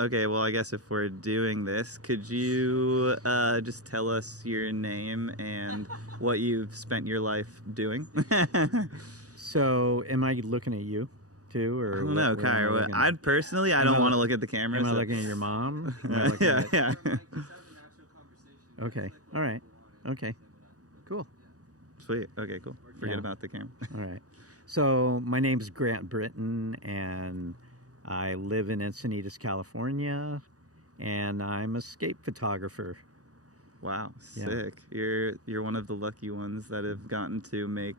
Okay, well, I guess if we're doing this, could you just tell us your name and what you've spent your life doing? So, am I looking at you too, or I don't know, Kyra. I'd personally, I don't want to look at the camera. Am I looking at your mom? Yeah. Okay. All right. Okay. Cool. Sweet. Okay, cool. Forget about the camera. All right. So my name's Grant Brittain, and I live in Encinitas, California, and I'm a skate photographer. Wow, sick. You're one of the lucky ones that have gotten to make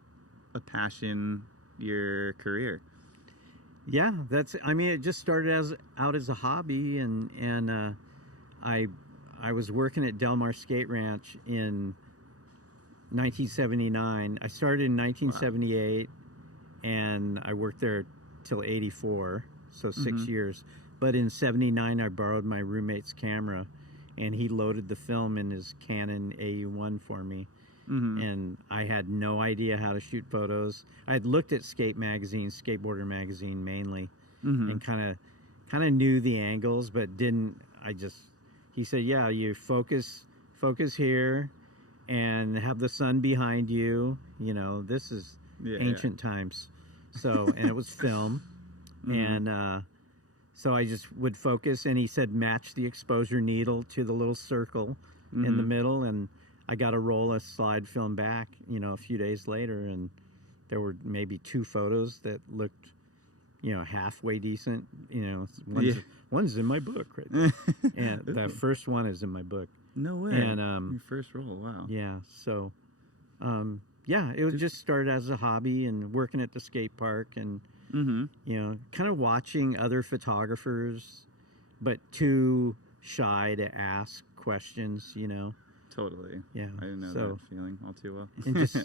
a passion your career. Yeah, I mean, it just started out as a hobby, and I was working at Del Mar Skate Ranch in 1979. I started in 1978, and I worked there till 84, so 6 years. But in 79, I borrowed my roommate's camera, and he loaded the film in his Canon AU1 for me. And I had no idea how to shoot photos. I had looked at skate magazines, Skateboarder magazine mainly, and kind of knew the angles, but didn't. He said, "Yeah, you focus here, and have the sun behind you. You know, this is ancient times." So, and it was film, and so I just would focus. And he said, match the exposure needle to the little circle in the middle, and I got a roll of slide film back, a few days later, and there were maybe 2 photos that looked, halfway decent. One's in my book right there. And the first one is in my book. No way. And your first roll, wow. Yeah, so it was just started as a hobby and working at the skate park and kind of watching other photographers, but too shy to ask questions, Totally. Yeah. I didn't know that feeling all too well. And just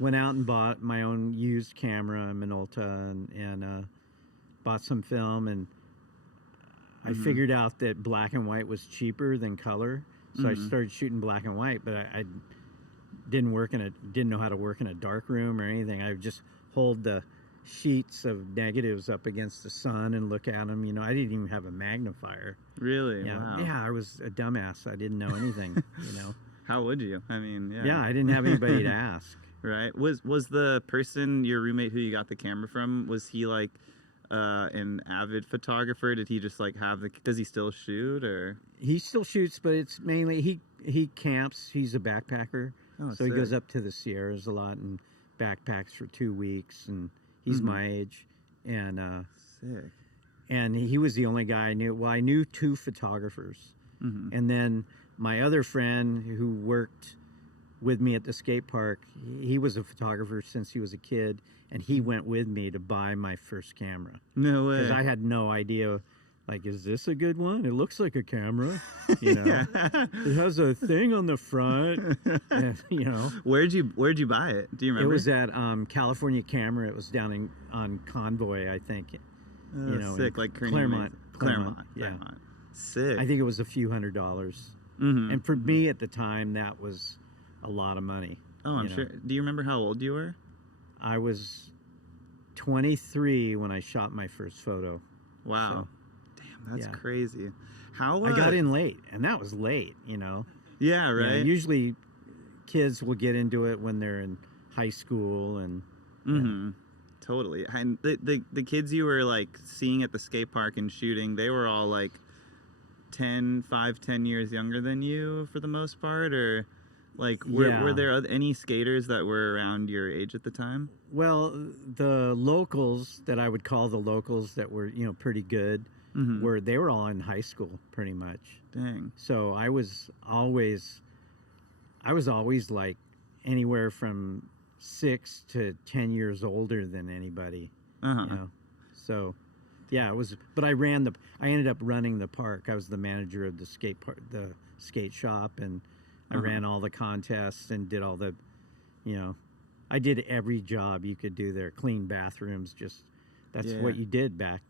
went out and bought my own used camera, Minolta, and bought some film, and I figured out that black and white was cheaper than color, so I started shooting black and white. But I didn't know how to work in a dark room or anything. I would just hold the sheets of negatives up against the sun and look at them. I didn't even have a magnifier. Really? Yeah. Wow. Yeah, I was a dumbass. I didn't know anything. How would you? I mean, yeah. Yeah, I didn't have anybody to ask. Right. Was the person, your roommate who you got the camera from, was he like an avid photographer? Did he just like does he still shoot, or? He still shoots, but it's mainly he camps. He's a backpacker. Oh, so sick. He goes up to the Sierras a lot and backpacks for 2 weeks, and he's my age. And sick. And he was the only guy I knew. Well, I knew 2 photographers. And then my other friend who worked with me at the skate park, he was a photographer since he was a kid, and he went with me to buy my first camera. No way. Because I had no idea, like, is this a good one? It looks like a camera, It has a thing on the front, and, Where'd you buy it? Do you remember? It was at California Camera. It was down on Convoy, I think. Sick, like Claremont. Yeah. Claremont. Sick. I think it was a few $100s. And for me at the time, that was a lot of money. Oh, I'm sure. Do you remember how old you were? I was 23 when I shot my first photo. Wow. So, damn, that's crazy. How I got in late, and that was late, Yeah, right. Usually kids will get into it when they're in high school and Totally. And the kids you were like seeing at the skate park and shooting, they were all like 10 years younger than you for the most part, or like were there any skaters that were around your age at the time? Well, the locals that I would call the locals that were pretty good they were all in high school pretty much. Dang. So I was always like anywhere from 6 to 10 years older than anybody. So yeah, it was. But I ended up running the park. I was the manager of the skate shop, and I ran all the contests and did all the, I did every job you could do there. Clean bathrooms, that's what you did back.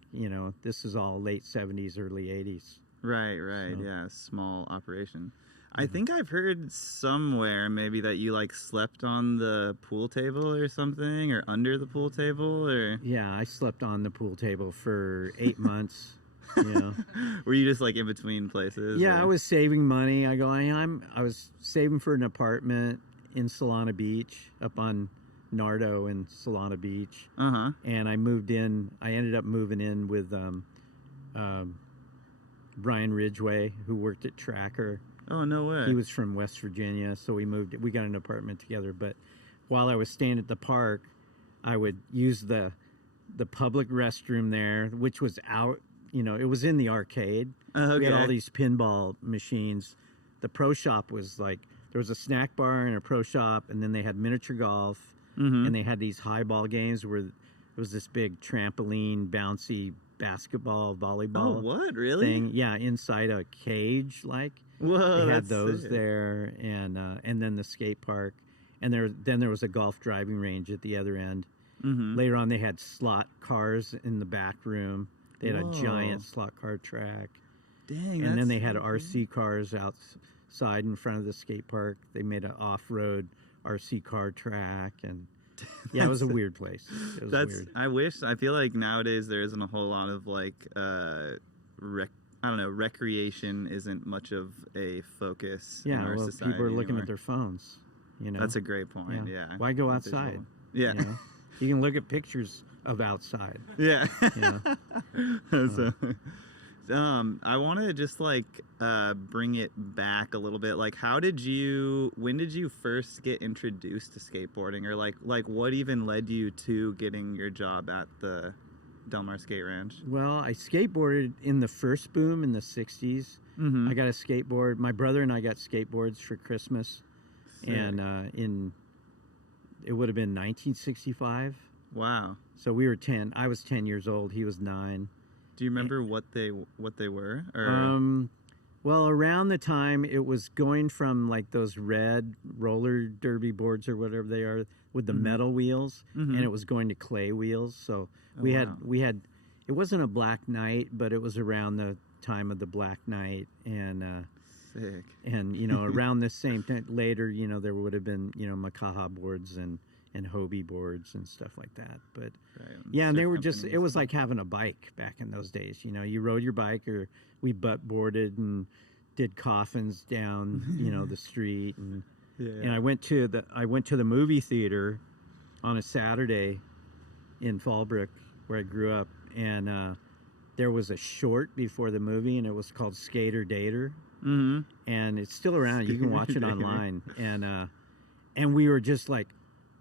This is all late 70s, early 80s. Right. So. Yeah, small operation. I think I've heard somewhere maybe that you like slept on the pool table or something, or under the pool table, or. Yeah, I slept on the pool table for 8 months. You know? Were you just like in between places? Yeah, or? I was saving money. I was saving for an apartment in Solana Beach, up on Nardo in Solana Beach. Uh-huh. And I moved in. I ended up moving in with Brian Ridgway, who worked at Tracker. Oh, no way. He was from West Virginia, so we got an apartment together. But while I was staying at the park, I would use the public restroom there, which was out, it was in the arcade. Okay. We had all these pinball machines. The pro shop was like, there was a snack bar and a pro shop, and then they had miniature golf, and they had these highball games where there was this big trampoline, bouncy basketball, volleyball. Oh, what? Really? Thing. Yeah, inside a cage, like. Whoa, They had those sick. there, and then the skate park, and there was a golf driving range at the other end. Later on, they had slot cars in the back room. They had a giant slot car track. Dang, And then they so had cool. RC cars outside in front of the skate park. They made an off-road RC car track, and yeah, it was a weird place. It was weird. I feel like nowadays there isn't a whole lot of like recreation isn't much of a focus in our society people are looking anymore. at their phones. That's a great point. Yeah. Why go outside? Yeah. You know? You can look at pictures of outside. Yeah. Yeah. So, I want to just like bring it back a little bit. Like, when did you first get introduced to skateboarding, or like what even led you to getting your job at the Del Mar Skate Ranch? Well, I skateboarded in the first boom in the 60s. I got a skateboard. My brother and I got skateboards for Christmas. Sick. And it would have been 1965. Wow. So we were 10. I was 10 years old. He was 9. Do you remember what they were? Or? Well, around the time it was going from like those red roller derby boards or whatever they are with the metal wheels, and it was going to clay wheels. So we had it wasn't a Black Knight, but it was around the time of the Black Knight, and Sick. and around the same time later, there would have been Makaha boards and Hobie boards and stuff like that. But yeah, and they were just, it was like having a bike back in those days. You rode your bike, or we butt boarded and did coffins down the street, and I went to the movie theater on a Saturday in Fallbrook where I grew up, and there was a short before the movie, and it was called Skater Dater. And it's still around. You can watch it online. And we were just like,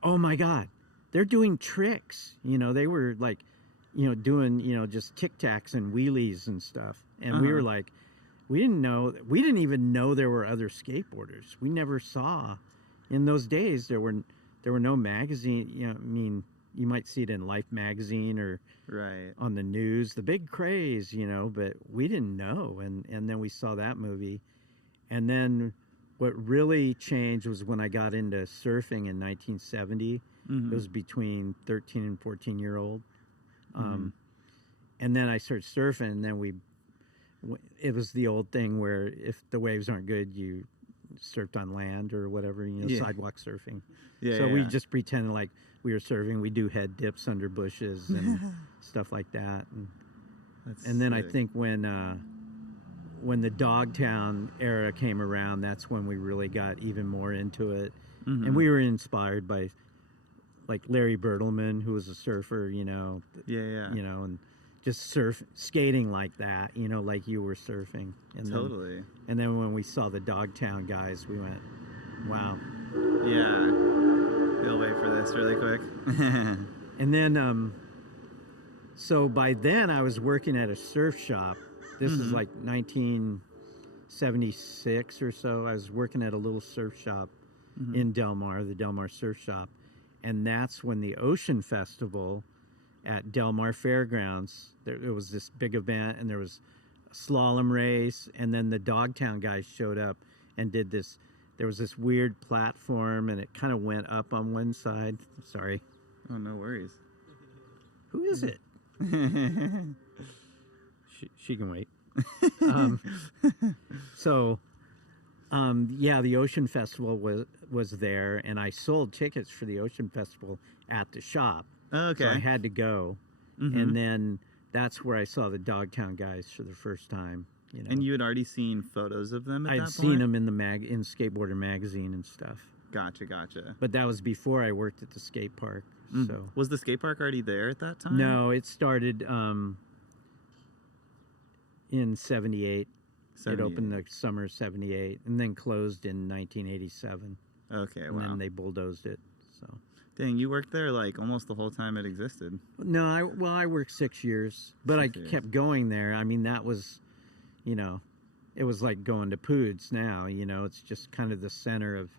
oh my God, they're doing tricks. They were like, doing, just tic tacs and wheelies and stuff. And we were like, we didn't even know there were other skateboarders. We never saw. In those days, there were no magazine. I mean, you might see it in Life magazine or on the news, the big craze, but we didn't know. And then we saw that movie. And then what really changed was when I got into surfing in 1970. It was between 13 and 14-year-old. And then I started surfing, and then it was the old thing where if the waves aren't good, you surfed on land or whatever, sidewalk surfing. So we just pretended like we were surfing. We do head dips under bushes and stuff like that. And then sick. I think when the Dogtown era came around, that's when we really got even more into it. And we were inspired by like Larry Bertelman, who was a surfer, and just skating like that, like you were surfing. And totally. And then when we saw the Dogtown guys, we went, wow. Yeah. We'll wait for this really quick. And then, so by then I was working at a surf shop. This is like 1976 or so. I was working at a little surf shop in Del Mar, the Del Mar Surf Shop. And that's when the Ocean Festival at Del Mar Fairgrounds, there was this big event, and there was a slalom race, and then the Dogtown guys showed up and did this. There was this weird platform, and it kind of went up on one side. Sorry. Oh, no worries. Who is it? She can wait. Yeah, the Ocean Festival was there, and I sold tickets for the Ocean Festival at the shop. Okay. So I had to go. And then that's where I saw the Dogtown guys for the first time. You know, And you had already seen photos of them at that I'd point? seen them in the in Skateboarder magazine and stuff. Gotcha. But that was before I worked at the skate park. So Was the skate park already there at that time? no, it started in '78. It opened the summer of '78 and then closed in 1987. Okay, And then they bulldozed it. So Dang, you worked there like almost the whole time it existed. no, I worked 6 years, but I 6 years. kept going there. I mean, that was, you know, it was like going to Poods now. You know, it's just kind of the center of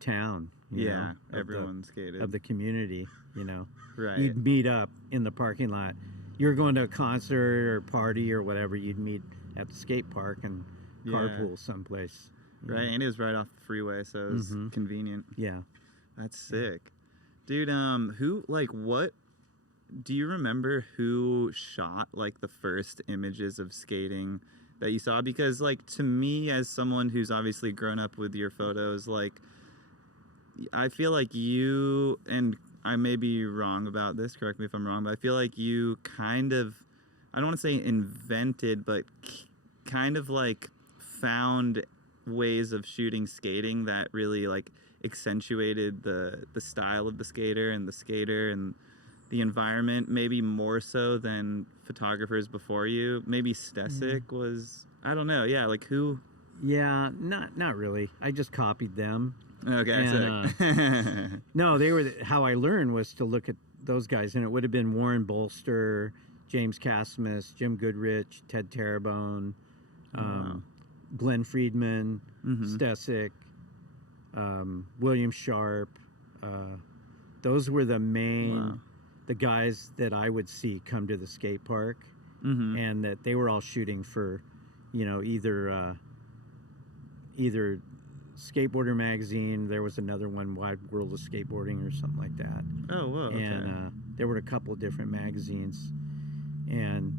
town. You know, everyone skated. of the community. You know, Right. You'd meet up in the parking lot. You were going to a concert or party or whatever. You'd meet at the skate park and carpool someplace. Right, and it was right off the freeway, so it was convenient. Yeah. That's sick. Dude, what do you remember who shot like the first images of skating that you saw? Because like to me, as someone who's obviously grown up with your photos, like I feel like you, and I may be wrong about this, correct me if I'm wrong, but I feel like you kind of, I don't want to say invented, but kind of like found ways of shooting skating that really like accentuated the style of the skater and the skater and the environment, maybe more so than photographers before you. Maybe Stesic was, I don't know, like who? Yeah, not really. I just copied them. Okay, And, sick. No, they were. How I learned was to look at those guys, and it would have been Warren Bolster, James Cadmus, Jim Goodrich, Ted Terrebonne, Glenn Friedman, Stesic, William Sharp. Those were the main, the guys that I would see come to the skate park, and that they were all shooting for, you know, either Skateboarder magazine. There was another one, Wide World of Skateboarding or something like that. Oh, whoa. Okay. And there were a couple of different magazines, and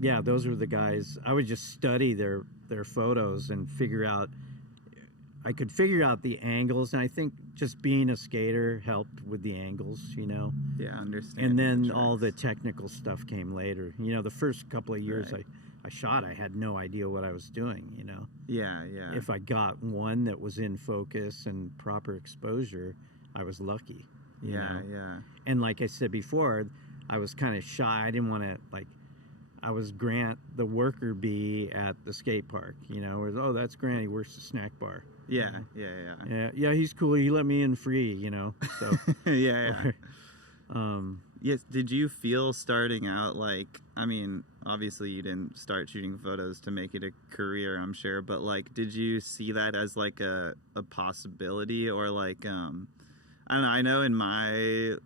yeah, those were the guys. I would just study their photos and figure out. I could figure out the angles, and I think just being a skater helped with the angles, you know. Yeah, understand. And then all the technical stuff came later. You know, the first couple of years I shot, I had no idea what I was doing, you know. Yeah. If I got one that was in focus and proper exposure, I was lucky. You know? And like I said before, I was kind of shy. I didn't want to, like, I was Grant, the worker bee at the skate park, you know. Whereas, oh, that's Grant, he works the snack bar. Yeah. Yeah, he's cool. He let me in free, you know. So yeah. Yes. Did you feel starting out like, I mean, obviously you didn't start shooting photos to make it a career, I'm sure, but like, did you see that as like a possibility, or like, I don't know, I know in my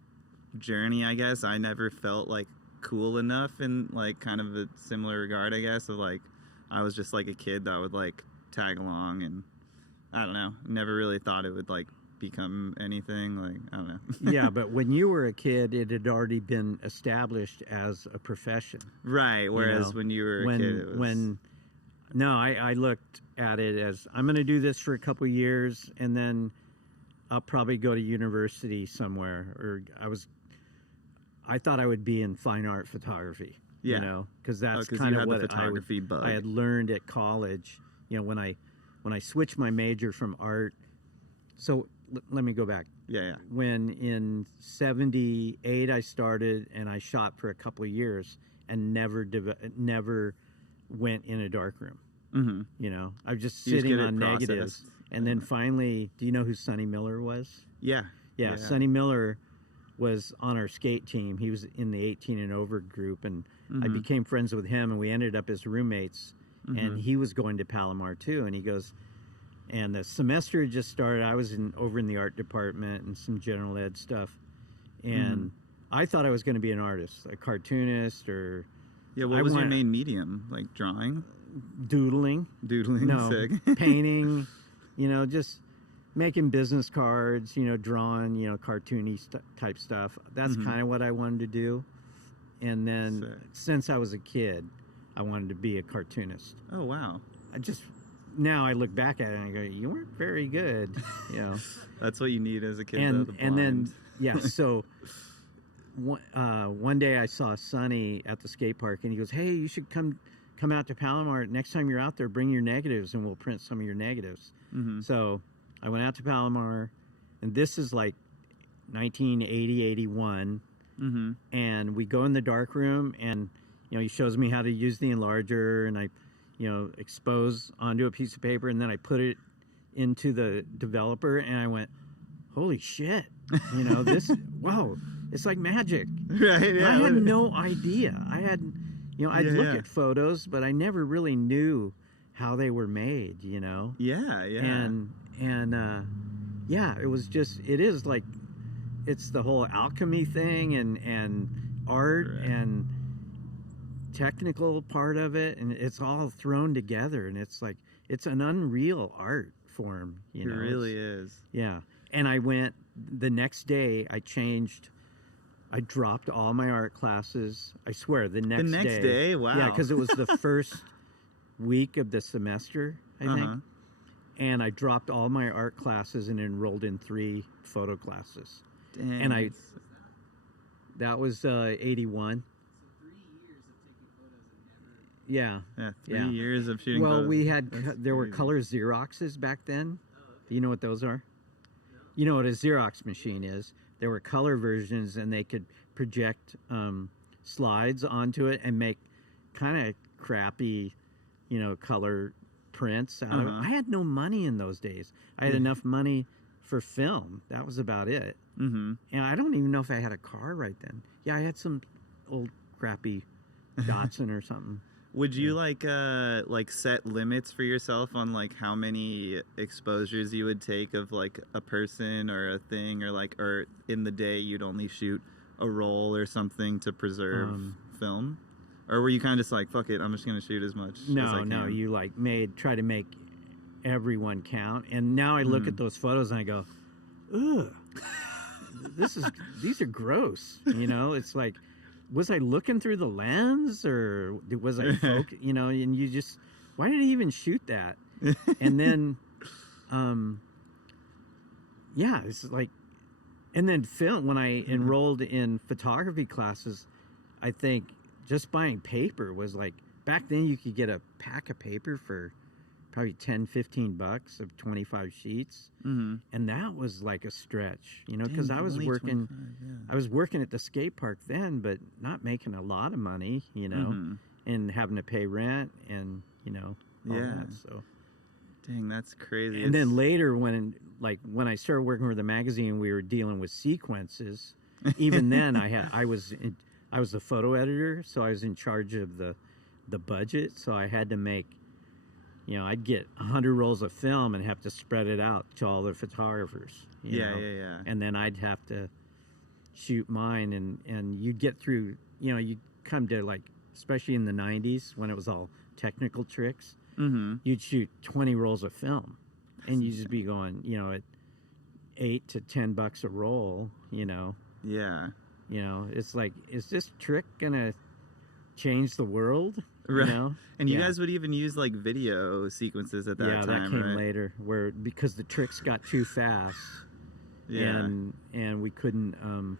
journey, I guess, I never felt like cool enough in like kind of a similar regard, I guess, of like, I was just like a kid that would like tag along, and I don't know, never really thought it would like become anything, like, I don't know. Yeah, but when you were a kid, it had already been established as a profession. Right, whereas you know, when you were a kid, it was... I looked at it as, I'm going to do this for a couple of years, and then I'll probably go to university somewhere, or I thought I would be in fine art photography, you know, because that's kind of what I had learned at college, you know, when I switched my major from art. So let me go back. Yeah. When in '78 I started, and I shot for a couple of years and never went in a darkroom. You know, I was just sitting on negatives. And then finally, do you know who Sonny Miller was? Yeah. Sonny Miller was on our skate team. He was in the 18 and over group, and I became friends with him, and we ended up as roommates. And he was going to Palomar too, and he goes, and the semester had just started. I was over in the art department and some general ed stuff, and I thought I was going to be an artist, a cartoonist, or what was your main medium? Like drawing, doodling, no, sick. painting, you know, just making business cards, you know, drawing, you know, cartoony type stuff. That's kind of what I wanted to do. And then since I was a kid, I wanted to be a cartoonist. Oh wow! Now I look back at it and I go, you weren't very good, you know. That's what you need as a kid. And then so one day I saw Sonny at the skate park, and he goes, "Hey, you should come out to Palomar. Next time you're out there, bring your negatives, and we'll print some of your negatives." So I went out to Palomar, and this is like 1980, 81. And we go in the dark room, and he shows me how to use the enlarger, and I expose onto a piece of paper, and then I put it into the developer, and I went, holy shit, this, wow, it's like magic. Right, yeah. I had no idea. I had, I'd look at photos, but I never really knew how they were made, Yeah, yeah. And it was just, it is like, it's the whole alchemy thing and art and technical part of it, and it's all thrown together, and it's like, it's an unreal art form. It really is. Yeah. And I went the next day, I dropped all my art classes. I swear, the next day. Wow. Yeah, because it was the first week of the semester, I think. And I dropped all my art classes and enrolled in 3 photo classes. Dang. And that was 81. Yeah. Yeah, 3 years of shooting. Well, photos. we had That's there were crazy. color Xeroxes back then. Do you know what those are? You know what a Xerox machine is? There were color versions, and they could project slides onto it and make kind of crappy, color prints out of it. I had no money in those days. I had enough money for film. That was about it. And I don't even know if I had a car right then. Yeah, I had some old crappy Datsun or something. Would you like set limits for yourself on like how many exposures you would take of like a person or a thing, or in the day you'd only shoot a roll or something to preserve film? Or were you kind of just like, fuck it, I'm just gonna shoot as much as I can? No, you like try to make everyone count. And now I look at those photos and I go, ugh, these are gross. It's like, was I looking through the lens, or was I focused? And you just, why did I even shoot that? And then, it's like, and then film, when I enrolled in photography classes, I think just buying paper was like, back then you could get a pack of paper for probably $10-15 of 25 sheets. And that was like a stretch, because I was working, I was working at the skate park then, but not making a lot of money, and having to pay rent and, all that, so. Dang, that's crazy. And then later when I started working with the magazine, we were dealing with sequences. Even then I was the photo editor, so I was in charge of the budget, so I had to make, I'd get 100 rolls of film and have to spread it out to all the photographers. You know? And then I'd have to shoot mine, and you'd get through, you'd come to like, especially in the 90s when it was all technical tricks, you'd shoot 20 rolls of film, and you'd just be going, at $8 to $10 a roll, Yeah. It's like, is this trick gonna change the world? Right. And you guys would even use like video sequences at that time, that came right? later, because the tricks got too fast. And we couldn't,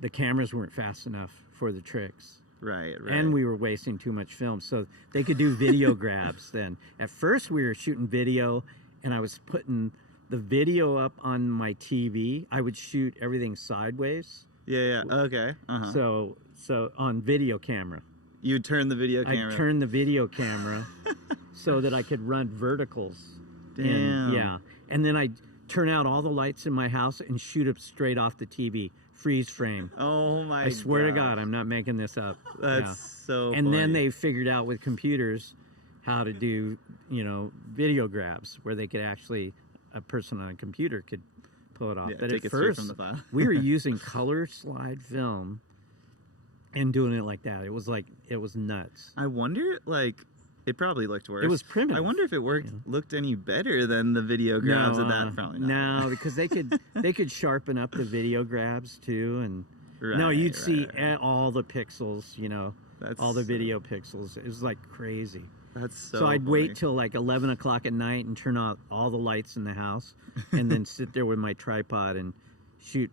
the cameras weren't fast enough for the tricks. Right. And we were wasting too much film, so they could do video grabs then. At first we were shooting video, and I was putting the video up on my TV. I would shoot everything sideways. Yeah. Okay. So on video camera. You would turn the video camera. I'd turn the video camera so that I could run verticals. Damn. And then I'd turn out all the lights in my house and shoot it straight off the TV. Freeze frame. Oh my god. I swear to God, I'm not making this up. That's so And funny. then they figured out with computers how to do, video grabs where they could actually, a person on a computer could pull it off. But take at it straight first, from the file. we were using color slide film and doing it like that. It was nuts. I wonder, it probably looked worse. It was primitive. I wonder if it looked any better than the video grabs at that. Probably not. No, because they could sharpen up the video grabs too, and you'd see all the pixels, all the video pixels. It was like crazy. That's so I'd wait till like 11 o'clock at night and turn out all the lights in the house, and then sit there with my tripod and shoot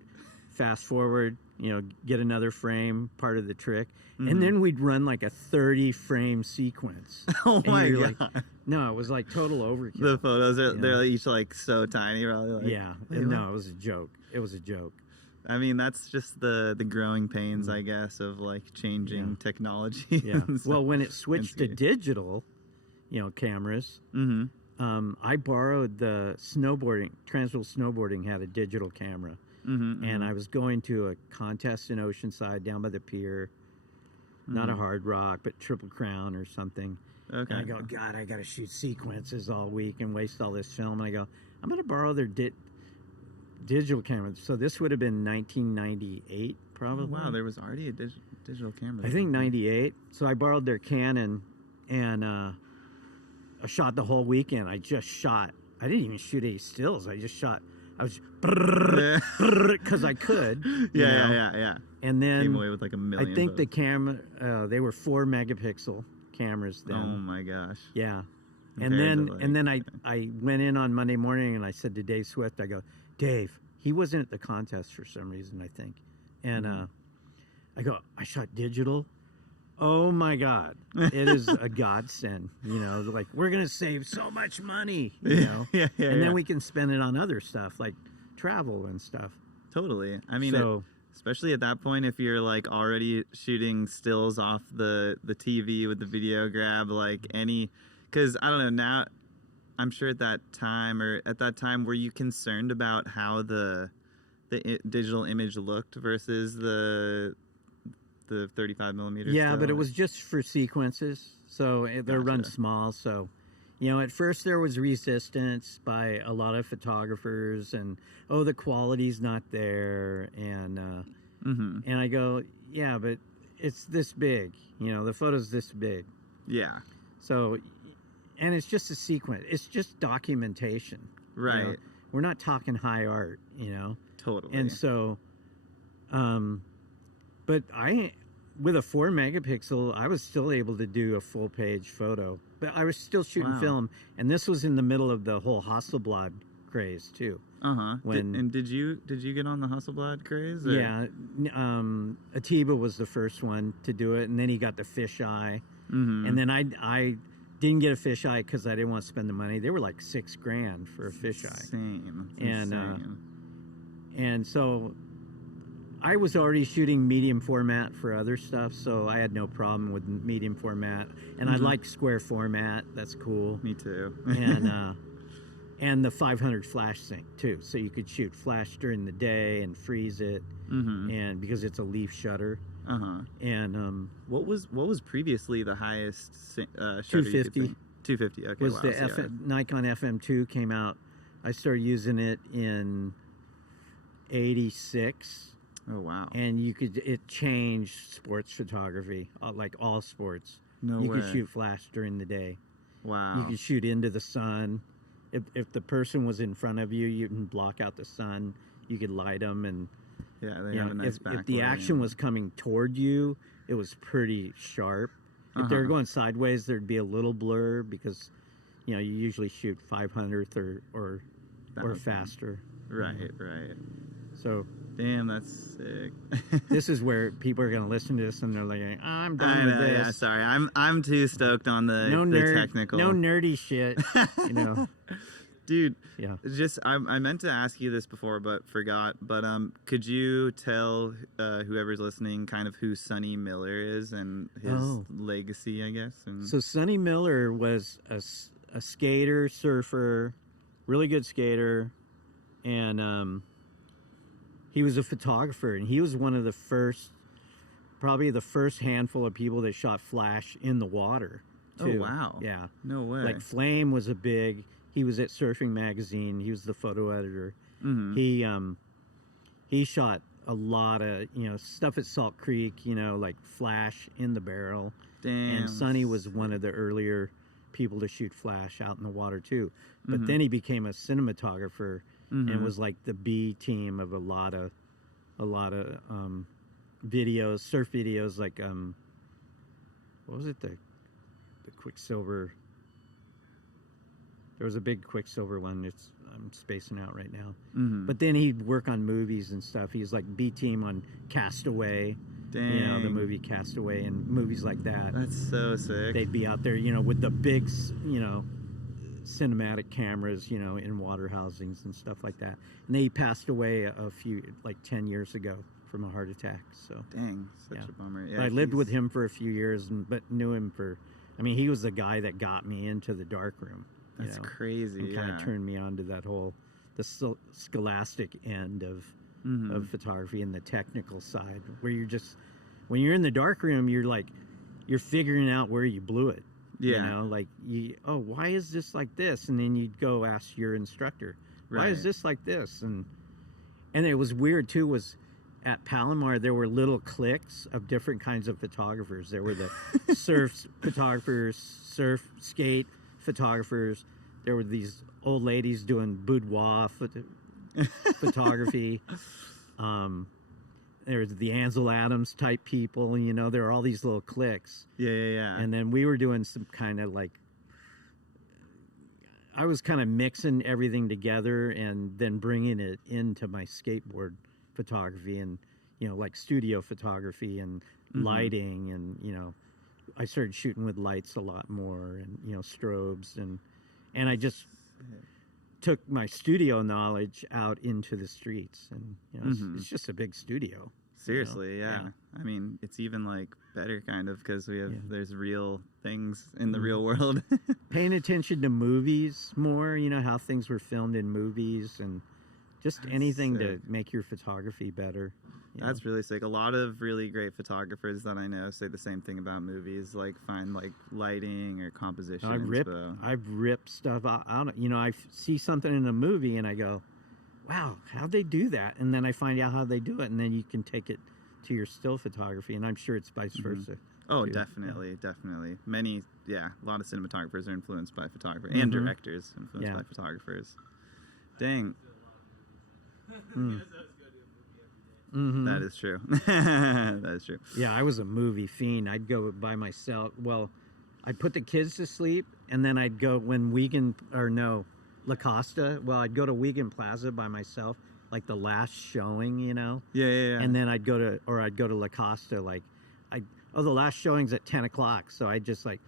fast forward, get another frame, part of the trick. Mm-hmm. And then we'd run like a 30-frame sequence. Oh my god! Like, no, it was like total overkill. The photos they're each like so tiny, probably. Like, yeah, no, it was a joke. It was a joke. I mean, that's just the growing pains, I guess, of like changing technology. Yeah. Well, when it switched to digital, cameras, I borrowed the Transworld Snowboarding had a digital camera. And I was going to a contest in Oceanside down by the pier, not a Hard Rock, but Triple Crown or something. Okay. And I go, God, I got to shoot sequences all week and waste all this film. And I go, I'm going to borrow their digital camera. So this would have been 1998, probably. Oh, wow, there was already a digital camera. I think 98. So I borrowed their Canon, and I shot the whole weekend. I just shot. I didn't even shoot any stills. I just shot. I was because I could. Yeah. And then came away with like a million. I think photos. the camera, they were 4 megapixel cameras then. Oh my gosh. Yeah. And then I went in on Monday morning and I said to Dave Swift, I go, Dave, he wasn't at the contest for some reason, I think. And I go, I shot digital. Oh my God. It is a godsend. Like we're going to save so much money, And then we can spend it on other stuff like travel and stuff. Totally. I mean, especially at that point, if you're like already shooting stills off the TV with the video grab, like because I don't know, now I'm sure at that time were you concerned about how the digital image looked versus the 35 millimeters? Yeah, but it was just for sequences, so they're run small. So, at first there was resistance by a lot of photographers, and the quality's not there, and and I go, yeah, but it's this big, the photo's this big. Yeah. So, and it's just a sequence. It's just documentation. Right. We're not talking high art, Totally. And so, but with a 4 megapixel, I was still able to do a full page photo. But I was still shooting film, and this was in the middle of the whole Hasselblad craze too. Did you get on the Hasselblad craze? Or? Yeah, Atiba was the first one to do it, and then he got the fisheye, and then I didn't get a fisheye because I didn't want to spend the money. They were like $6,000 for a fisheye. Insane. And so I was already shooting medium format for other stuff, so I had no problem with medium format. And I like square format. That's cool. Me too. And the 500 flash sync too, so you could shoot flash during the day and freeze it, and because it's a leaf shutter. And what was previously the highest shutter? 250. 250. Okay. Was Nikon FM2 came out? I started using it in '86. Oh wow! And it changed sports photography, like all sports. No way. You could shoot flash during the day. Wow. You could shoot into the sun. If the person was in front of you, you can block out the sun. You could light them, and they have a nice backlight. If the action was coming toward you, it was pretty sharp. If they were going sideways, there'd be a little blur because, you usually shoot 500th or faster. Right. So. Damn, that's sick. This is where people are going to listen to this and they're like, I'm done with this. Yeah, sorry. I'm too stoked on the technical. No nerdy shit, Dude, yeah. I meant to ask you this before but forgot. But could you tell whoever's listening kind of who Sonny Miller is and his legacy, I guess? So Sonny Miller was a skater, surfer, really good skater, and he was a photographer, and he was one of the first, probably the first handful of people that shot flash in the water, too. Oh, wow. Yeah. No way. Like Flame was he was at Surfing Magazine. He was the photo editor. He shot a lot of, stuff at Salt Creek, like flash in the barrel. Damn. And Sonny was one of the earlier people to shoot flash out in the water, too. But then he became a cinematographer. And was like the B team of a lot of videos, surf videos, like what was it, the Quicksilver, There was a big Quicksilver one. I'm spacing out right now. Mm-hmm. But then he'd work on movies and stuff. He's like B team on Castaway. Dang. You know, the movie Castaway and movies like that. That's so sick. They'd be out there, you know, with the big, you know, cinematic cameras, you know, in water housings and stuff like that. And he passed away a few, like 10 years ago from a heart attack. So Dang, such yeah. a bummer. Yeah, But I lived with him for a few years, but knew him for, I mean, he was the guy that got me into the darkroom. That's crazy. And kind of turned me on to that whole, the scholastic end of photography and the technical side, where you're just, when you're in the darkroom, you're like, you're figuring out where you blew it. Yeah. You know, like, why is this like this? And then you'd go ask your instructor, why is this like this? And it was weird too, was at Palomar, there were little cliques of different kinds of photographers. There were the surf photographers, surf skate photographers. There were these old ladies doing boudoir photography. There was the Ansel Adams type people, you know, there were all these little cliques. Yeah. And then we were doing some kind of like, I was kind of mixing everything together and then bringing it into my skateboard photography and, you know, like studio photography and lighting. And, you know, I started shooting with lights a lot more and, you know, strobes. And I just took my studio knowledge out into the streets. And, you know, it's just a big studio. Seriously, you know? yeah. I mean, it's even like better kind of because we have there's real things in the real world. Paying attention to movies more, you know, how things were filmed in movies and just anything to make your photography better. That's really sick. A lot of really great photographers that I know say the same thing about movies, like find like lighting or composition. I've ripped stuff out. You know, I see something in a movie and I go, wow, how'd they do that? And then I find out how they do it, and then you can take it to your still photography, and I'm sure it's vice versa. Oh, too. Definitely. Many, a lot of cinematographers are influenced by photographers, and directors influenced by photographers. Dang. That is true. That is true. Yeah, I was a movie fiend. I'd go by myself. Well, I'd put the kids to sleep, and then I'd go when La Costa. Well, I'd go to Wiegand Plaza by myself, like the last showing, you know. Yeah. And then I'd go to La Costa, like, the last showing's at 10 o'clock, so I just like,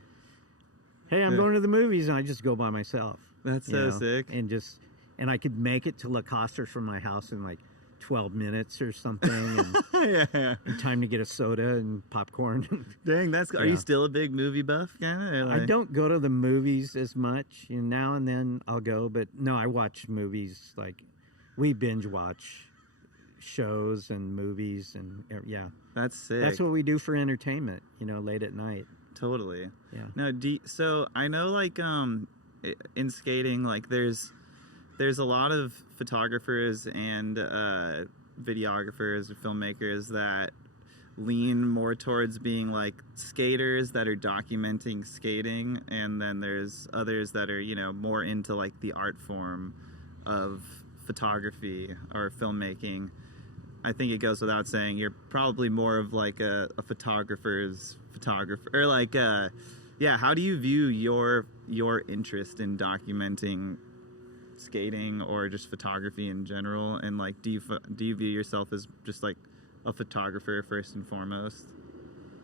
hey, I'm going to the movies, and I just go by myself. That's so sick. And I could make it to La Costa from my house in like 12 minutes or something, and, and time to get a soda and popcorn. Dang, that's good. Are you still a big movie buff kind of? Like... I don't go to the movies as much. You know, now and then I'll go, but no, I watch movies. Like, we binge watch shows and movies, and that's sick. That's what we do for entertainment, you know, late at night. Totally. Yeah. No, so I know, like, in skating, like, there's a lot of photographers and videographers or filmmakers that lean more towards being like skaters that are documenting skating, and then there's others that are, you know, more into like the art form of photography or filmmaking. I think it goes without saying you're probably more of like a photographer's photographer, or like how do you view your interest in documenting skating or just photography in general, and like do you view yourself as just like a photographer first and foremost?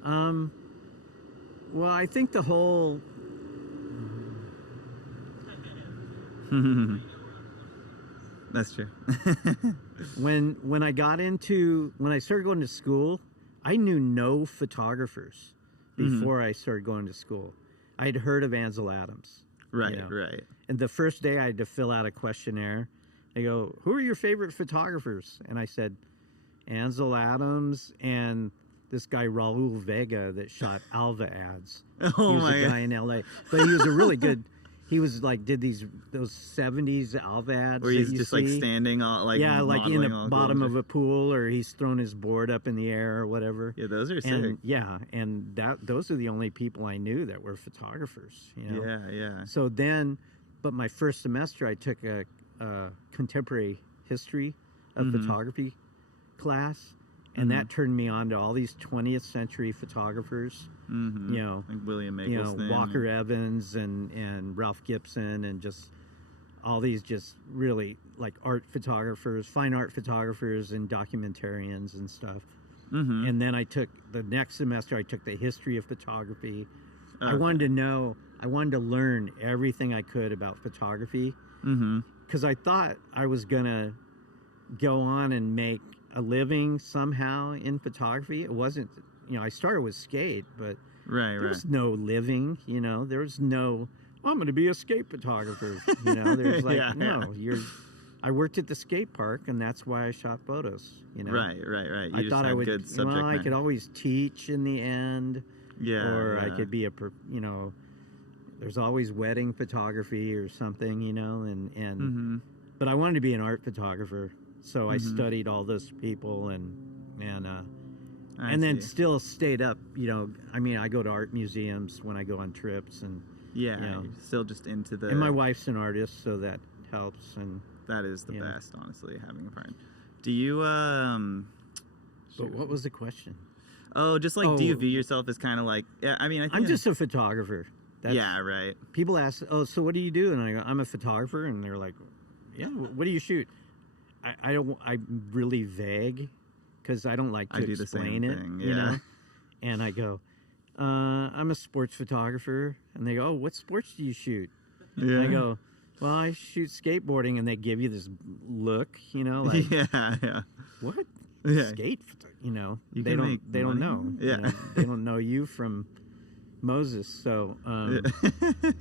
Well, I think the whole that's true. when I started going to school, I knew no photographers before I started going to school. I had heard of Ansel Adams. Right, you know? right. And the first day I had to fill out a questionnaire. They go, who are your favorite photographers? And I said, Ansel Adams and this guy Raul Vega that shot Alva ads. Oh, he was my a guy in LA. But he was a really good, he was like, did those 70s Alva ads. Where he's just like standing on, like, like in the bottom of a pool, or he's thrown his board up in the air or whatever. Yeah, those are sick. And those are the only people I knew that were photographers, you know? Yeah. So then, but my first semester, I took a contemporary history of photography class, and that turned me on to all these 20th century photographers Mm-hmm. You know, Like William you know, Mapleson. Walker Evans and Ralph Gibson and just all these just really like art photographers, fine art photographers and documentarians and stuff. Mm-hmm. And then I took the next semester, I took the history of photography. I Okay. wanted to know, I wanted to learn everything I could about photography Mm-hmm. because I thought I was going to go on and make a living somehow in photography. It wasn't, you know, I started with skate, but Right, there right. was no living, you know, there was no, I'm going to be a skate photographer. You know, there's like, Yeah, no, I worked at the skate park and that's why I shot photos, you know. Right, right, right. You I just thought I had would, good subject well, I could matter. always teach in the end, Yeah. or I yeah. could be you know, there's always wedding photography or something, you know, and Mm-hmm. but I wanted to be an art photographer, so I Mhm. studied all those people and I then see. still stayed up, you know. I mean, I go to art museums when I go on trips, and Yeah, you know. you're still just into the. and my wife's an artist, so that helps. And That is the Yeah. best, honestly, having a friend. Do you but what was the question? Oh, just like, do you Oh. view yourself as kind of like? Yeah, I mean, I think. I'm just a photographer. Yeah, right. People ask, oh, so what do you do? And I go, I'm a photographer. And they're like, yeah, what do you shoot? I'm really vague because I don't like to I do the explain same it, thing. you Yeah. know? And I go, I'm a sports photographer. And they go, oh, what sports do you shoot? Yeah. And I go, well, I shoot skateboarding. And they give you this look, you know, like, yeah, yeah. what? Yeah. You know, You they can don't, make they don't money? know. Yeah. You know, they don't know you from Moses. So,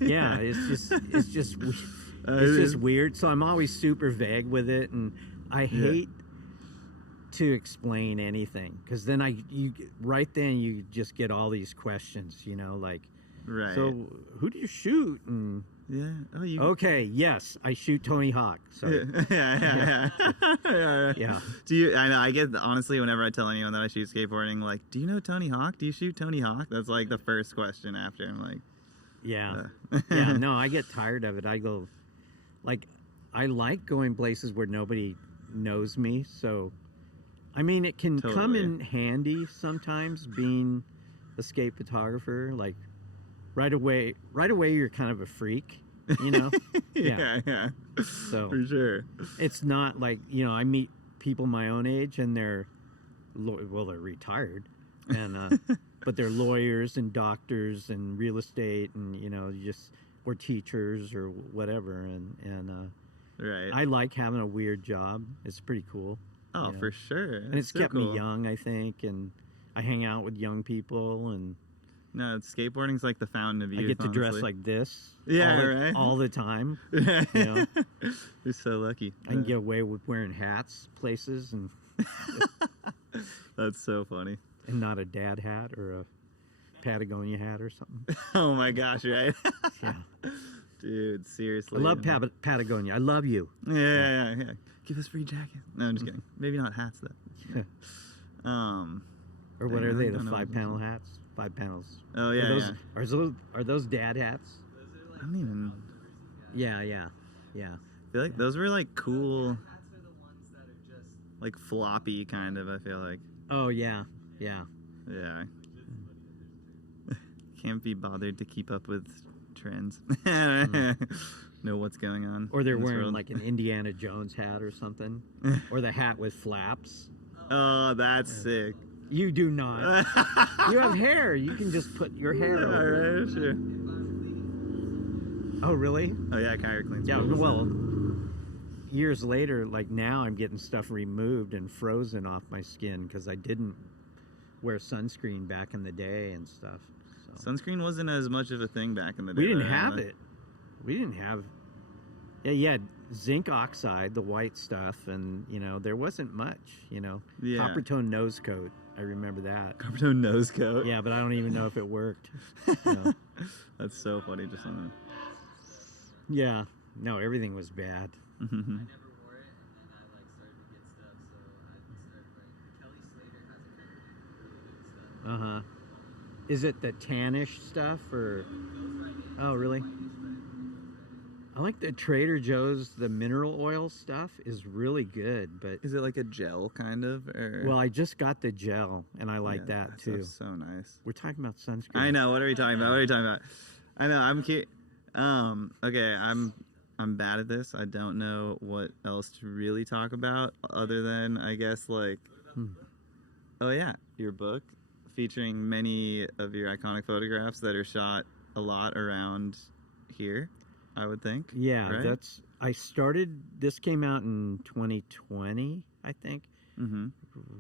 yeah, it's just weird. So I'm always super vague with it, and I hate to explain anything because then right then you just get all these questions, you know, like, Right. so who do you shoot? And Yeah. Oh, you. okay, yes, I shoot Tony Hawk. So yeah. yeah. Do you? I know. I get honestly, whenever I tell anyone that I shoot skateboarding, like, do you know Tony Hawk? Do you shoot Tony Hawk? That's like the first question after. I'm like, Yeah. uh. Yeah, no, I get tired of it. I go, like, I like going places where nobody knows me. So, I mean, it can come Totally. in handy sometimes being a skate photographer. Like, right away, you're kind of a freak, you know? yeah. So, For sure. it's not like, you know, I meet people my own age and they're retired. And, but they're lawyers and doctors and real estate and, you know, or teachers or whatever. And Right. I like having a weird job. It's pretty cool. Oh, you know? for sure. And it's so kept cool. me young, I think. And I hang out with young people and No, skateboarding's like the fountain of I youth. get to dress honestly. like this Yeah, right. all the time. Yeah. You know? You're so lucky. I can get away with wearing hats places and That's so funny. not a dad hat or a Patagonia hat or something. Oh my gosh, right? Yeah. Dude, I seriously. love Patagonia. I love you. Yeah. Give us free jacket. No, I'm just kidding. Maybe not hats though. Or what Dang, are I they? don't The know. 5-panel hats? 5 panels. Oh yeah, Are those dad hats? I don't even Yeah. feel like those were like cool, like floppy kind of. I feel like. Oh yeah. Yeah. Can't be bothered to keep up with trends. Know what's going on. Or they're in this wearing world. like an Indiana Jones hat or something. Or the hat with flaps. Oh, that's sick. You do not. You have hair. You can just put your hair All over. right, sure. Oh, really? Oh yeah, Kyrie cleans. Yeah, pools. well, years later, like now I'm getting stuff removed and frozen off my skin because I didn't wear sunscreen back in the day and stuff. So. Sunscreen wasn't as much of a thing back in the day. We didn't though, have really. it. We didn't have. Yeah, you had zinc oxide, the white stuff, and you know there wasn't much. You know, Yeah. copper tone nose coat. I remember that. Copper tone nose coat. Yeah, but I don't even know if it worked. You know? That's so funny. Just on Yeah, no, everything was bad. that. I never wore it, and then I started to get stuff, so I started wearing. Kelly Slater has a really good stuff. Is it the tannish stuff or? Oh, really? I like the Trader Joe's. The mineral oil stuff is really good, but Is it like a gel kind of? Or? well, I just got the gel, and I like Yeah, that too. stuff's so nice. We're talking about sunscreen. I know. What are we talking about? What are we talking about? I know. I'm cute. Okay. I'm bad at this. I don't know what else to really talk about other than I guess like. Oh yeah, your book featuring many of your iconic photographs that are shot a lot around here, I would think. Yeah, right? I started. This came out in 2020, I think, Mm-hmm.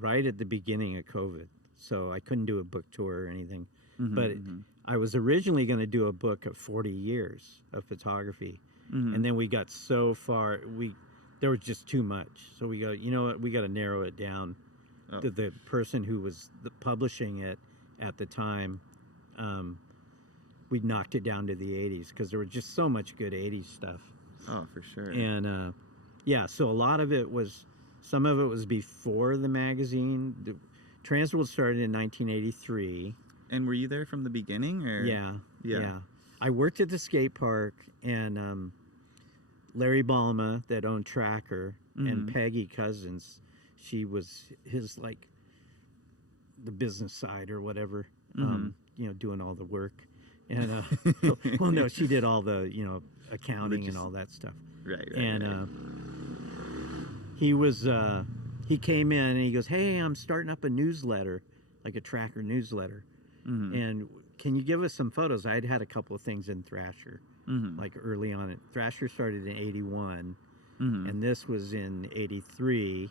right at the beginning of COVID. So I couldn't do a book tour or anything. Mm-hmm. But mm-hmm. I was originally going to do a book of 40 years of photography, Mm-hmm. and then we got so far there was just too much. So we go, you know what, we got to narrow it down. Oh. The person who was publishing it at the time, we knocked it down to the 80s because there was just so much good 80s stuff. Oh, for sure. And yeah, so a lot of it was, some of it was before the magazine. The Transworld started in 1983. And were you there from the beginning, or? Yeah. I worked at the skate park, and Larry Balma, that owned Tracker, and Peggy Cousins, she was his, like, the business side or whatever, you know, doing all the work. And, well, no, she did all the, you know, accounting and all that stuff. Right. And he came in and he goes, "Hey, I'm starting up a newsletter, like a Tracker newsletter. And can you give us some photos?" I'd had a couple of things in Thrasher, like early on. Thrasher started in 81, and this was in 83.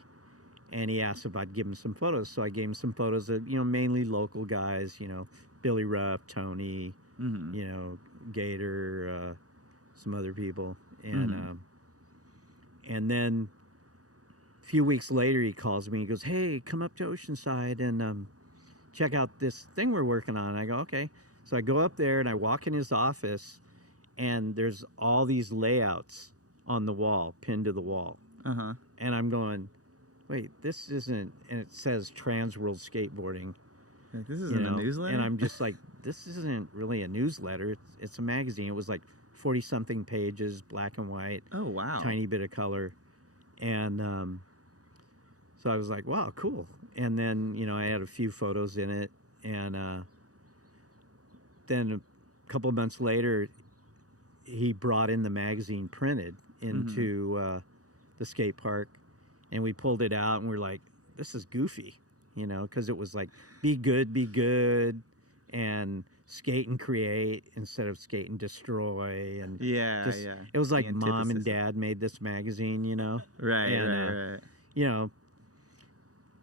And he asked if I'd give him some photos. So I gave him some photos of, you know, mainly local guys, you know, Billy Ruff, Tony, you know, Gator, some other people. And and then a few weeks later, he calls me. He goes, "Hey, come up to Oceanside and check out this thing we're working on." I go, "Okay." So I go up there and I walk in his office, and there's all these layouts on the wall, pinned to the wall. And I'm going, "Wait, this isn't," and it says Transworld Skateboarding. Like, this isn't a newsletter? And I'm just like, this isn't really a newsletter. It's a magazine. It was like 40-something pages, black and white. Oh, wow. Tiny bit of color. And so I was like, wow, cool. And then, you know, I had a few photos in it. And then a couple of months later, he brought in the magazine printed into the skate park. And we pulled it out and we're like, this is goofy, you know, because it was like, be good, and skate and create instead of skate and destroy. And it was like mom and dad made this magazine, you know. Right. You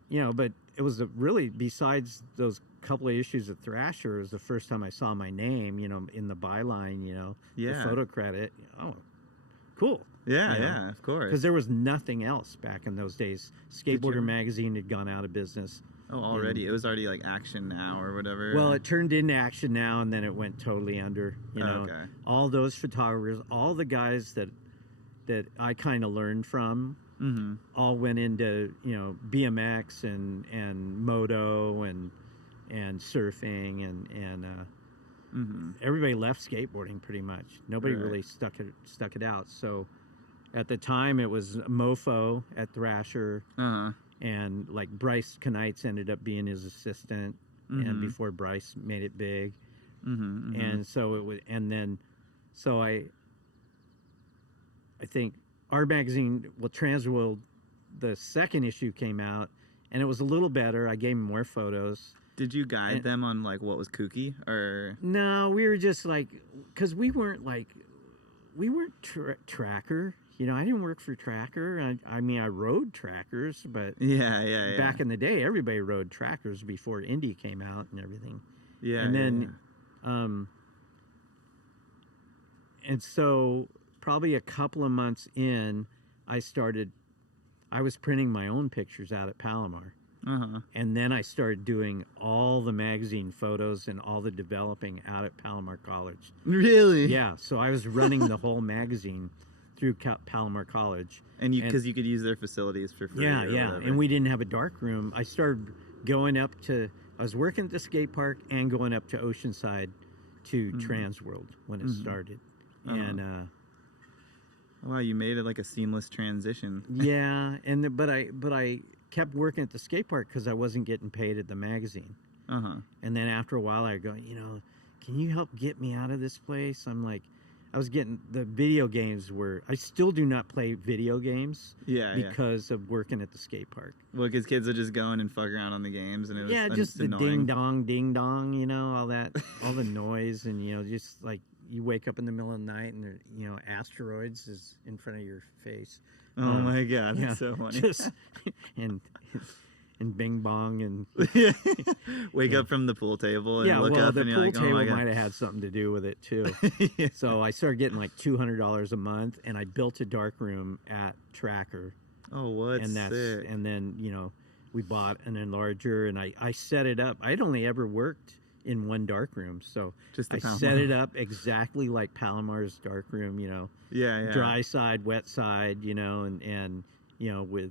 know, but it was really, besides those couple of issues of Thrasher, it was the first time I saw my name, you know, in the byline, you know, the photo credit. Oh, cool. Yeah, of course. Because there was nothing else back in those days. Skateboarder magazine had gone out of business. Oh, already? It was already like Action Now or whatever? Well, it turned into Action Now, and then it went totally under, you know. Okay. All those photographers, all the guys that I kind of learned from, all went into, you know, BMX and moto and surfing and everybody left skateboarding pretty much. Nobody really stuck it out. So at the time it was Mofo at Thrasher, and like Bryce Knights ended up being his assistant, and before Bryce made it big, and so it was, and then so I think our magazine, well, Transworld, the second issue came out, and it was a little better. I gave him more photos. Did you guide them on like what was kooky, or? No, we were just like, because we weren't Tracker. You know, I didn't work for Tracker. I mean, I rode Trackers, but back in the day, everybody rode Trackers before Indy came out and everything. And then, and so probably a couple of months in, I was printing my own pictures out at Palomar. And then I started doing all the magazine photos and all the developing out at Palomar College. Really? Yeah. So I was running the whole magazine through Palomar College. And because you could use their facilities for free. Yeah. And we didn't have a dark room. I started going up to, I was working at the skate park and going up to Oceanside to Transworld when it started. And Wow, you made it like a seamless transition. Yeah, but I kept working at the skate park because I wasn't getting paid at the magazine. And then after a while, I go, can you help get me out of this place? I'm like, I was getting the video games were. I still do not play video games. Because of working at the skate park. Well, because kids are just going and fuck around on the games, and it was just the annoying. ding dong, all that, all the noise, and just like you wake up in the middle of the night and there, asteroids is in front of your face. Oh my God, that's so funny. And bing bong and wake up from the pool table and look up the and you're pool like, oh table my God. might have had something to do with it too. So I started getting like $200 a month, and I built a dark room at Tracker. Oh, what? And sick. And then we bought an enlarger, and I set it up. I'd only ever worked in one dark room, so Just I set it up exactly like Palomar's dark room. Dry side, wet side, and with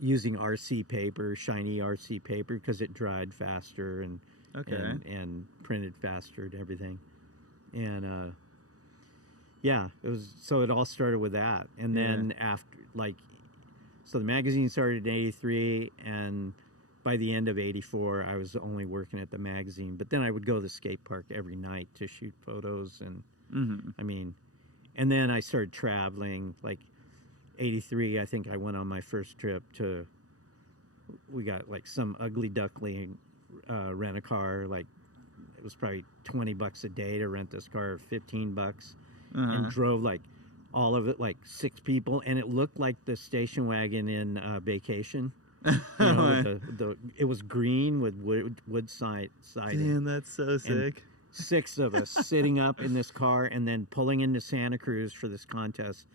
using RC paper, shiny RC paper, because it dried faster and printed faster and everything. And it was, so it all started with that. And then after, so the magazine started in '83, and by the end of '84 I was only working at the magazine, but then I would go to the skate park every night to shoot photos. And and then I started traveling. Like '83, I think I went on my first trip to, we got like some ugly duckling rent a car. Like it was probably $20 a day to rent this car, $15, and drove like all of it, like 6 people, and it looked like the station wagon in Vacation. It was green with wood siding. Damn, that's so sick. And 6 of us sitting up in this car and then pulling into Santa Cruz for this contest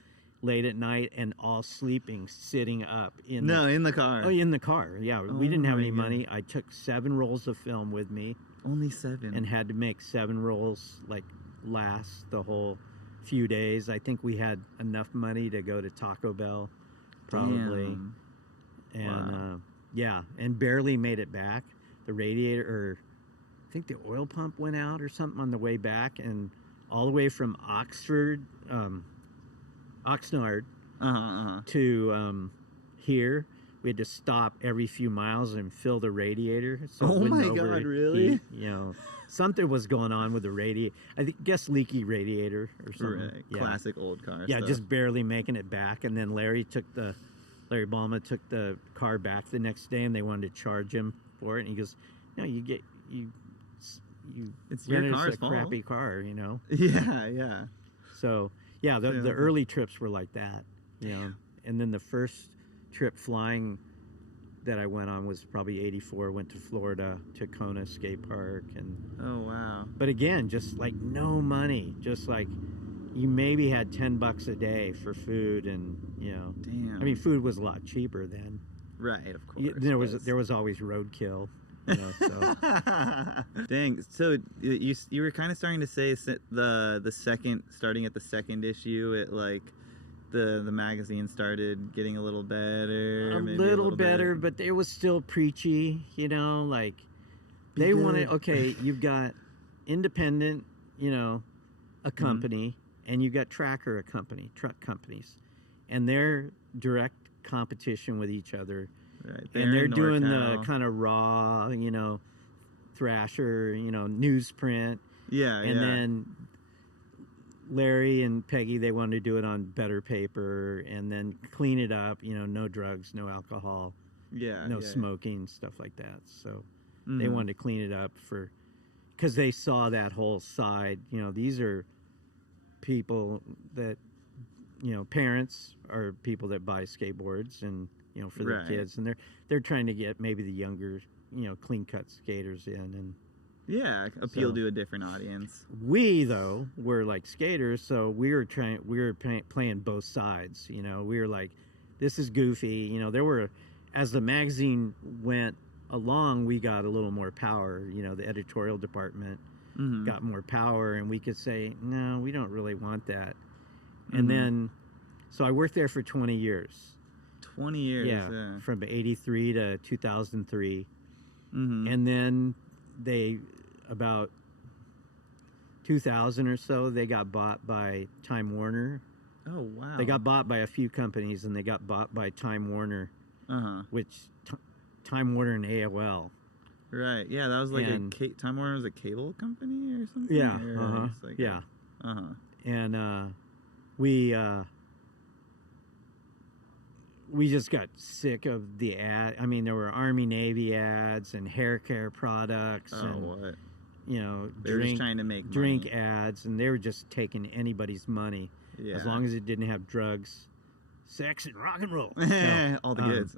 late at night, and all sleeping sitting up in the car. Oh, in the car. Yeah, we didn't have any money. I took 7 rolls of film with me. Only 7. And had to make 7 rolls last the whole few days. I think we had enough money to go to Taco Bell, probably. Damn. And and barely made it back. The radiator, or I think the oil pump went out or something on the way back, and all the way from Oxnard to here, we had to stop every few miles and fill the radiator. So oh my God, really? Something was going on with the radiator. I guess leaky radiator or something. Right. Yeah. Classic old car Yeah, stuff. just barely making it back. And then Larry Balma took the car back the next day, and they wanted to charge him for it. And he goes, "No, it's your car's a fault. crappy car, Yeah. So the early trips were like that, And then the first trip flying that I went on was probably '84. Went to Florida, to Kona Skate Park, and oh wow. But again, just like no money, just like you maybe had $10 a day for food, and Damn. I mean, food was a lot cheaper then. Right, of course. There was always roadkill. So. Dang. So you were kind of starting to say starting at the second issue, it like the magazine started getting a little better. A maybe little bit. better, but it was still preachy. They wanted, okay, you've got independent, a company, and you've got Tracker, a company, truck companies, and they're direct competition with each other. Right. And they're doing the kind of raw, Thrasher, newsprint. Yeah, and then Larry and Peggy, they wanted to do it on better paper and then clean it up, no drugs, no alcohol, no smoking, stuff like that. So they wanted to clean it up because they saw that whole side. These are people that, parents are people that buy skateboards and, for their kids, and they're trying to get maybe the younger, clean cut skaters in, and appeal to a different audience. We though were like skaters, so we were playing both sides. We were like, this is goofy. There were, as the magazine went along, we got a little more power. The editorial department got more power, and we could say, no, we don't really want that. And then, so I worked there for 20 years. 20 years. Yeah. From '83 to 2003. And then about 2000 or so, they got bought by Time Warner, Oh wow. They got bought by a few companies, and they got bought by Time Warner, which Time Warner and AOL. Right. Yeah, that was like Time Warner was a cable company or something. Yeah. Or like yeah. And we just got sick of the ad. I mean, there were Army Navy ads and hair care products. And, what? You know, they were just trying to make drink money. ads, and they were just taking anybody's money, as long as it didn't have drugs, sex, and rock and roll. So, all the goods.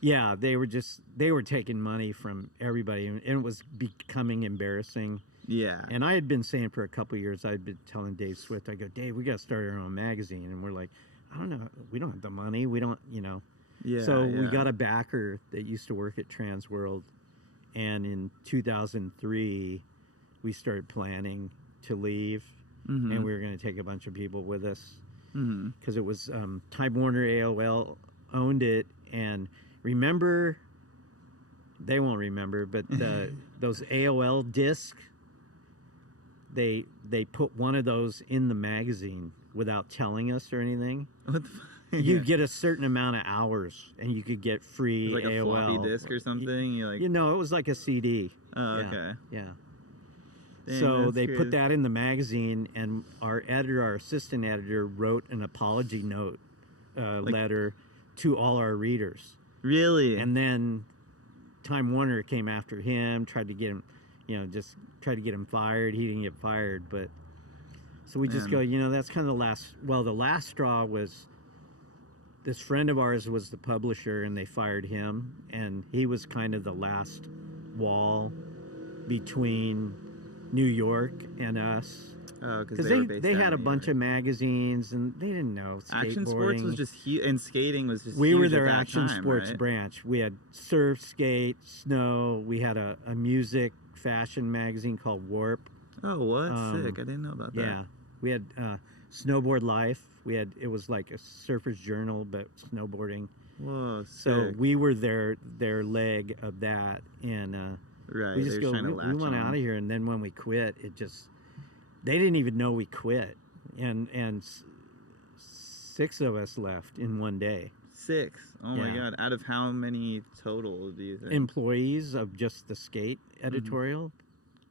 Yeah, they were taking money from everybody, and it was becoming embarrassing. Yeah. And I had been saying for a couple of years, I'd been telling Dave Swift, I go, Dave, we got to start our own magazine, and we're like, I don't know, we don't have the money, we don't, you know. Yeah. So we got a backer that used to work at Trans World. And in 2003, we started planning to leave, and we were going to take a bunch of people with us, because it was Time Warner, AOL owned it. And remember, they won't remember, but those AOL discs, they put one of those in the magazine without telling us or anything. What the fuck? You get a certain amount of hours, and you could get free like AOL. a floppy disk or something. You know, it was like a CD. Oh, okay. Yeah. Dang, So they crazy. put that in the magazine, and our assistant editor, wrote an apology note letter to all our readers. Really? And then Time Warner came after him, tried to get him, just tried to get him fired. He didn't get fired, but so we just go, that's kind of the last. Well, the last straw was. This friend of ours was the publisher, and they fired him, and he was kind of the last wall between New York and us. Oh, because they were based they out had a in New bunch York. of magazines, and they didn't know skateboarding. Action sports was just huge, and skating was just we huge were at their that action time, sports right? branch. We had surf, skate, snow. We had a music fashion magazine called Warp. Oh, what? Sick. I didn't know about that. Yeah, we had Snowboard Life. It was like a surfer's journal, but snowboarding. Whoa, sick. So we were their leg of that, and right, we just they were trying to we latch went on. out of here. And then when we quit, they didn't even know we quit, and 6 of us left in one day. 6. Oh my Yeah. God! Out of how many total do you think? Employees of just the skate editorial,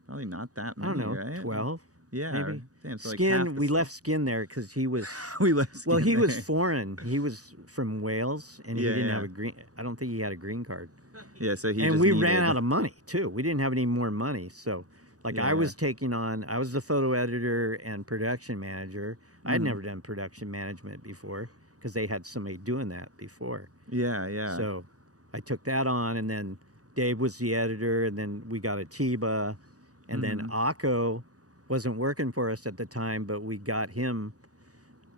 Probably not that I many, don't know, right? 12. Yeah. Maybe. Damn, so like half Skin, the we staff. left Skin there because he was. We left. Well, Skin he was there. foreign. He was from Wales, and he Yeah, didn't yeah. have a green. I don't think he had a green card. Yeah, so he And just we needed- ran out of money too. We didn't have any more money, so like I Yeah. was taking on. I was the photo editor and production manager. I had never done production management before because they had somebody doing that before. Yeah, yeah. So I took that on, and then Dave was the editor, and then we got a Tiba, and then Akko wasn't working for us at the time, but we got him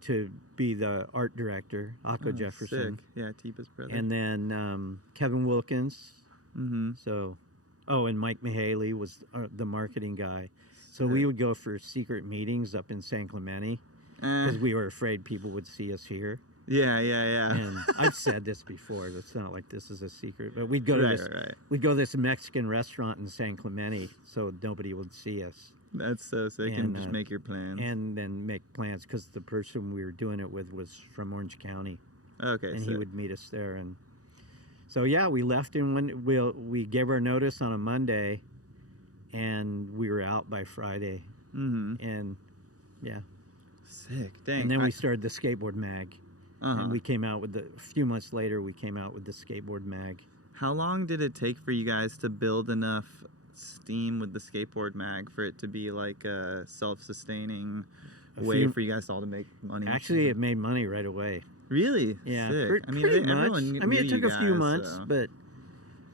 to be the art director, Akko Jefferson. Sick. Yeah, Tipa's brother. And then Kevin Wilkins. mm-hmm. So, and Mike Mahaley was the marketing guy. So we would go for secret meetings up in San Clemente because we were afraid people would see us here. Yeah, yeah, yeah. And I've said this before. It's not like this is a secret, but we'd go to Right, this. right. We'd go to this Mexican restaurant in San Clemente, so nobody would see us, That's so sick. And just make your plans. and then make plans because the person we were doing it with was from Orange County, Okay, and sick. he would meet us there. And so yeah, we left, and when we gave our notice on a Monday, and we were out by Friday, and yeah, Sick. Dang. and then we started the skateboard mag. Uh-huh. And we came out with a few months later. We came out with the skateboard mag. How long did it take for you guys to build enough steam with the skateboard mag for it to be like a self-sustaining way for you guys all to make money? Actually, it made money right away. Really? Yeah, Sick. I mean, pretty everyone much. knew I mean, it you took a few guys, months, so. but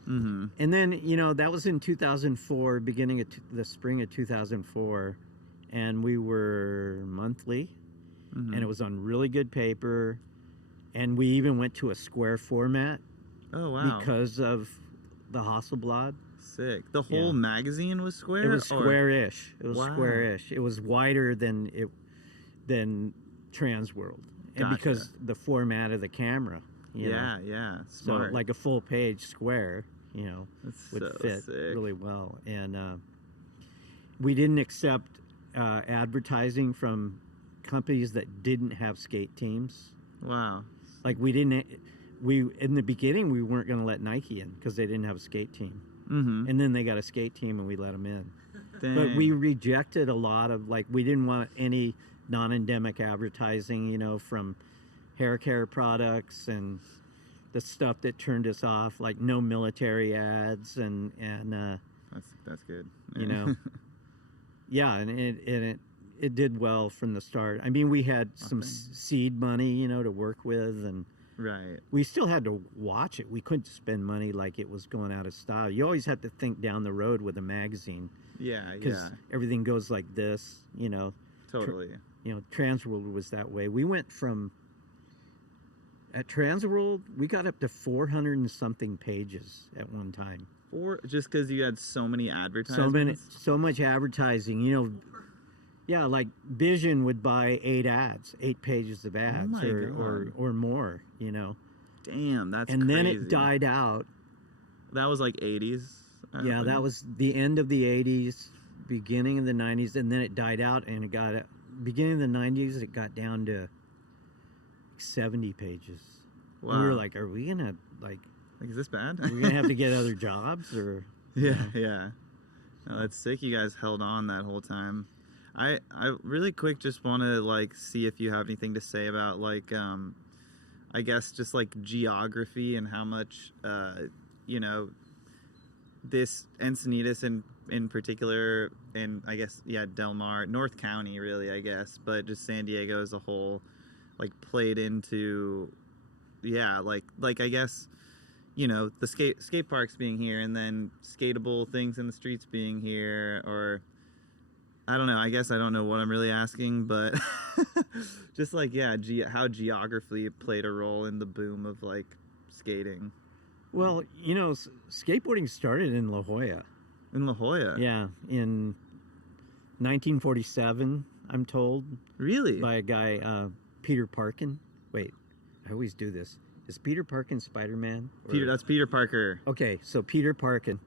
and then that was in 2004, beginning of the spring of 2004, and we were monthly, and it was on really good paper, and we even went to a square format. Oh wow. Because of the Hasselblad. Sick. The whole magazine was square? It was or- square-ish. It was Wow. square-ish. It was wider than Trans World, and Gotcha. because the format of the camera. You know? Yeah. So Smart. like a full page square, That's would so fit sick. really well. And we didn't accept advertising from companies that didn't have skate teams. Wow. Like we in the beginning we weren't going to let Nike in because they didn't have a skate team. Mm-hmm. And then they got a skate team and we let them in. Dang. But we rejected a lot of, like, we didn't want any non-endemic advertising, you know, from hair care products and the stuff that turned us off, like no military ads and that's good. you know, yeah, and it did well from the start. I mean, we had some seed money, you know, to work with, and Right. we still had to watch it. We couldn't spend money like it was going out of style. You always have to think down the road with a magazine. Yeah, Because everything goes like this, you know. totally. You know, Transworld was that way. We went from, at Transworld, we got up to 400 and something pages at one time. Or just because you had so many advertisements. So much advertising, you know. Yeah, like Vision would buy 8 pages of ads, my or more, you know. Damn, that's and crazy. then it died out. That was like 80s. Yeah, that was the end of the 80s, beginning of the 90s, and then it died out, and beginning of the 90s, it got down to 70 pages. Wow. And we were like, are we gonna is this bad? are we gonna have to get other jobs or? Yeah, yeah. No, that's sick. You guys held on that whole time. I really quick just want to like see if you have anything to say about like I guess just like geography and how much you know, this Encinitas in particular, and I guess Del Mar, North County really, I guess, but just San Diego as a whole, like played into like I guess, you know, the skate parks being here and then skatable things in the streets being here, or I don't know. I guess I don't know what I'm really asking, but just like how geography played a role in the boom of like skating. Well, you know, skateboarding started in La Jolla. In La Jolla? Yeah, in 1947, I'm told. Really? By a guy, Peter Parkin. Wait, I always do this. Is Peter Parkin Spider-Man? That's Peter Parker. Okay, so Peter Parkin